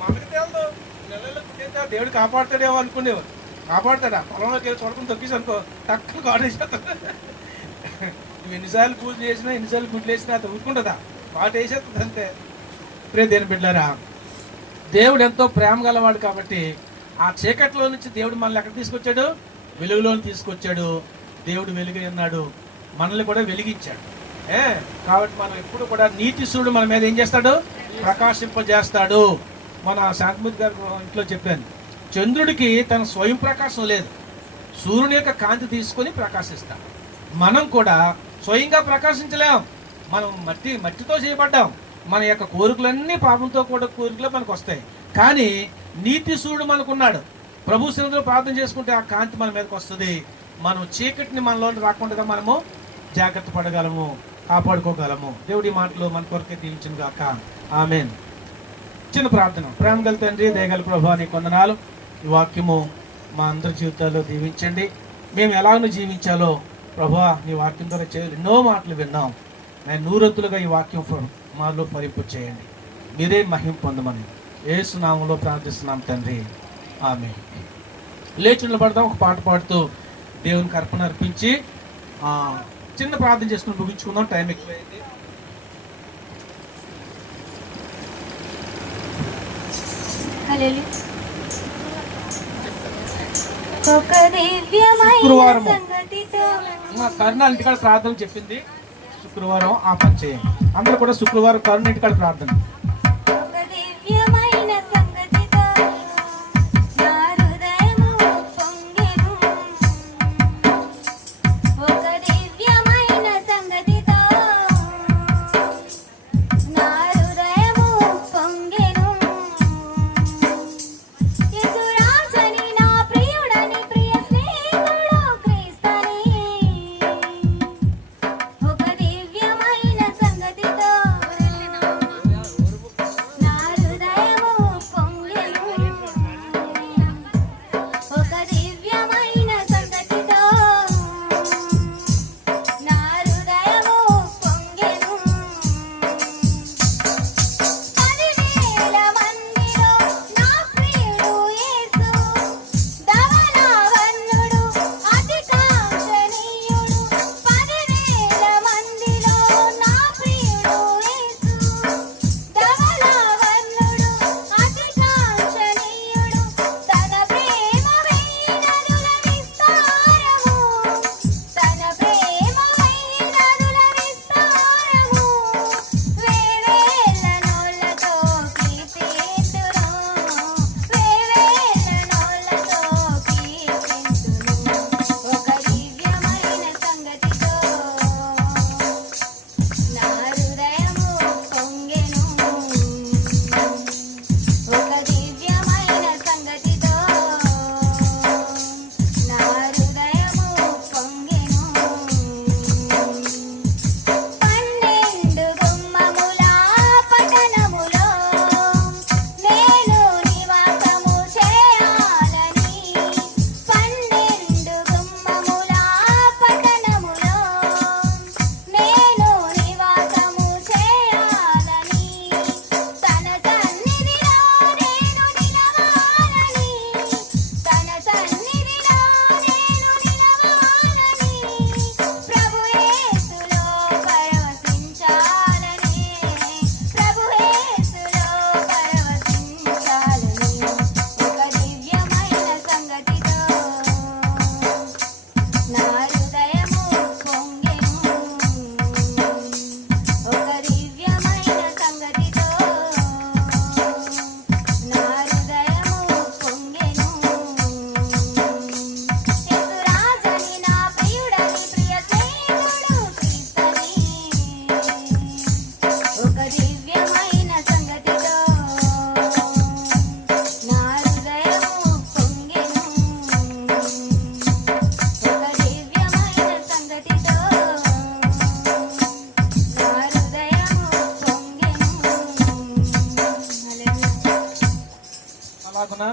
మనకు తెలదు, నెలలా కుట్టేస్తే దేవుడు కాపాడుతాడేమో అనుకునేవారు. కాపాడుతాడా? పొలంలోకి వెళ్ళి చూడకుండా తొక్కేసి అనుకో, తక్కువ కాటేసేస్తాడు. నువ్వు ఎన్నిసార్లు పూజ చేసినా, ఎన్నిసార్లు గుడ్లు వేసినా అది ఊరుకుంటుందా? కాటేసేస్తుంది అంతే. ప్రియ దేవుని బిడ్డలారా, దేవుడు ఎంతో ప్రేమ గలవాడు కాబట్టి ఆ చీకట్లో నుంచి దేవుడు మనల్ని ఎక్కడ తీసుకొచ్చాడు? వెలుగులోని తీసుకొచ్చాడు. దేవుడు వెలుగు అన్నాడు, మనల్ని కూడా వెలిగించాడు. కాబట్టి మనం ఎప్పుడు కూడా నీతి సూర్యుడు మన మీద ఏం చేస్తాడు? ప్రకాశింపజేస్తాడు. మన శాంతిమూర్తి గారు ఇంట్లో చెప్పాను, చంద్రుడికి తన స్వయం ప్రకాశం లేదు, సూర్యుని యొక్క కాంతి తీసుకొని ప్రకాశిస్తాడు. మనం కూడా స్వయంగా ప్రకాశించలేం. మనం మట్టితో చేయబడ్డాం. మన యొక్క కోరికలన్నీ పాపంతో కూడా కోరికలు మనకు వస్తాయి. కానీ నీతి సూర్యుడు మనకున్నాడు. ప్రభు సన్నిధిలో ప్రార్థన చేసుకుంటే ఆ కాంతి మన మీదకి వస్తుంది. మనం చీకటిని మనలో రాకుండా మనము జాగ్రత్త పడగలము, కాపాడుకోగలము. దేవుడి మాటలు మన కొరకే దీవించును గాక. ఆమేన్. చిన్న ప్రార్థన. ప్రేమ గల తండ్రి, దయగల ప్రభువా, నీ వందనాలు. ఈ వాక్యము మా అందరి జీవితాల్లో దీవించండి. మేము ఎలాగో జీవించాలో ప్రభువా, నీ వాక్యం ద్వారా ఎన్నో మాటలు విన్నాం. నేను నూరంతులుగా ఈ వాక్యం మాలో ఫలింపు చేయండి. మీరే మహిమ పొందమని యేసు నామములో ప్రార్థిస్తున్నాం తండ్రి. ఆమేన్. లేచి నిలబడదాం. ఒక పాట పాడుతూ దేవునికి అర్పణ అర్పించి చిన్న ప్రార్థన చేసుకుని ముగించుకుందాం. టైం ఎక్కువైంది. శుక్రవారం మా కరుణ ఇంటికాడ ప్రార్థన చెప్పింది. శుక్రవారం ఆ పని చేయండి. అందరూ కూడా శుక్రవారం కరుణ ఇంటికాడ ప్రార్థన.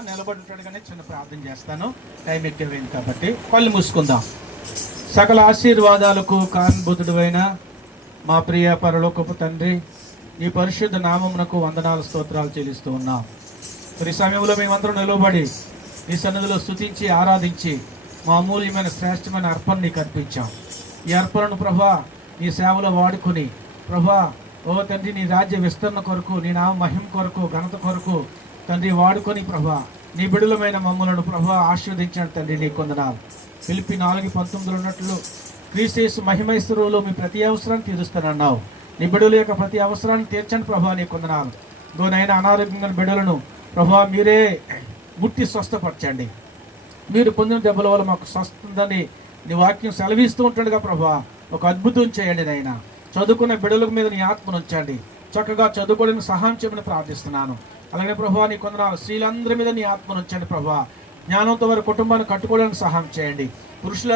నిలబడినట్టుగానే చిన్న ప్రార్థన చేస్తాను. టైం ఎక్కువైంది కాబట్టి కళ్ళు మూసుకుందాం. సకల ఆశీర్వాదాలకు కారణభూతుడైన మా ప్రియ పరలోకపు తండ్రి, నీ పరిశుద్ధ నామమునకు వందనాలు స్తోత్రాలు చెల్లిస్తూ ఉన్నాం. మరి సమయంలో మేమందరం నిలబడి నీ సన్నిధిలో స్తుతించి ఆరాధించి మా అమూల్యమైన శ్రేష్టమైన అర్పణ నీకు అర్పించాం. ఈ అర్పణను ప్రభా నీ సేవలో వాడుకొని ప్రభా ఓ తండ్రి నీ రాజ్య విస్తరణ కొరకు, నీ నామ మహిమ కొరకు, ఘనత కొరకు తండ్రి వాడుకొని ప్రభా నీ బిడులమైన మమ్మలను ప్రభా ఆశీర్వదించాను తండ్రి. నీ కొందనాలు. ఫిలిప్పి 4:19 ఉన్నట్లు క్రీస్తు యేసు మహిమైశ్వరులో మీ ప్రతి అవసరాన్ని తీరుస్తానన్నావు. నీ బిడుల యొక్క ప్రతి అవసరాన్ని తీర్చండి ప్రభా. నీ కొందనాలు. నైనా అనారోగ్యంగా బిడులను ప్రభా మీరే ముట్టి స్వస్థపరచండి. మీరు పొందిన దెబ్బల వల్ల మాకు స్వస్థందని నీ వాక్యం సెలవిస్తూ ఉంటుండగా ప్రభా ఒక అద్భుతం చేయండి నాయన. చదువుకున్న బిడ్డల మీద నీ ఆత్మను ఉంచండి. చక్కగా చదువుకోవడానికి సహాయం చేయమని ప్రార్థిస్తున్నాను. అలాగే ప్రభా నీ కొందరు స్త్రీలందరి మీద నీ ఆత్మను ఉంచండి ప్రభా. జ్ఞానంతో వారి కుటుంబాన్ని కట్టుకోవడానికి సహాయం చేయండి. పురుషులందరూ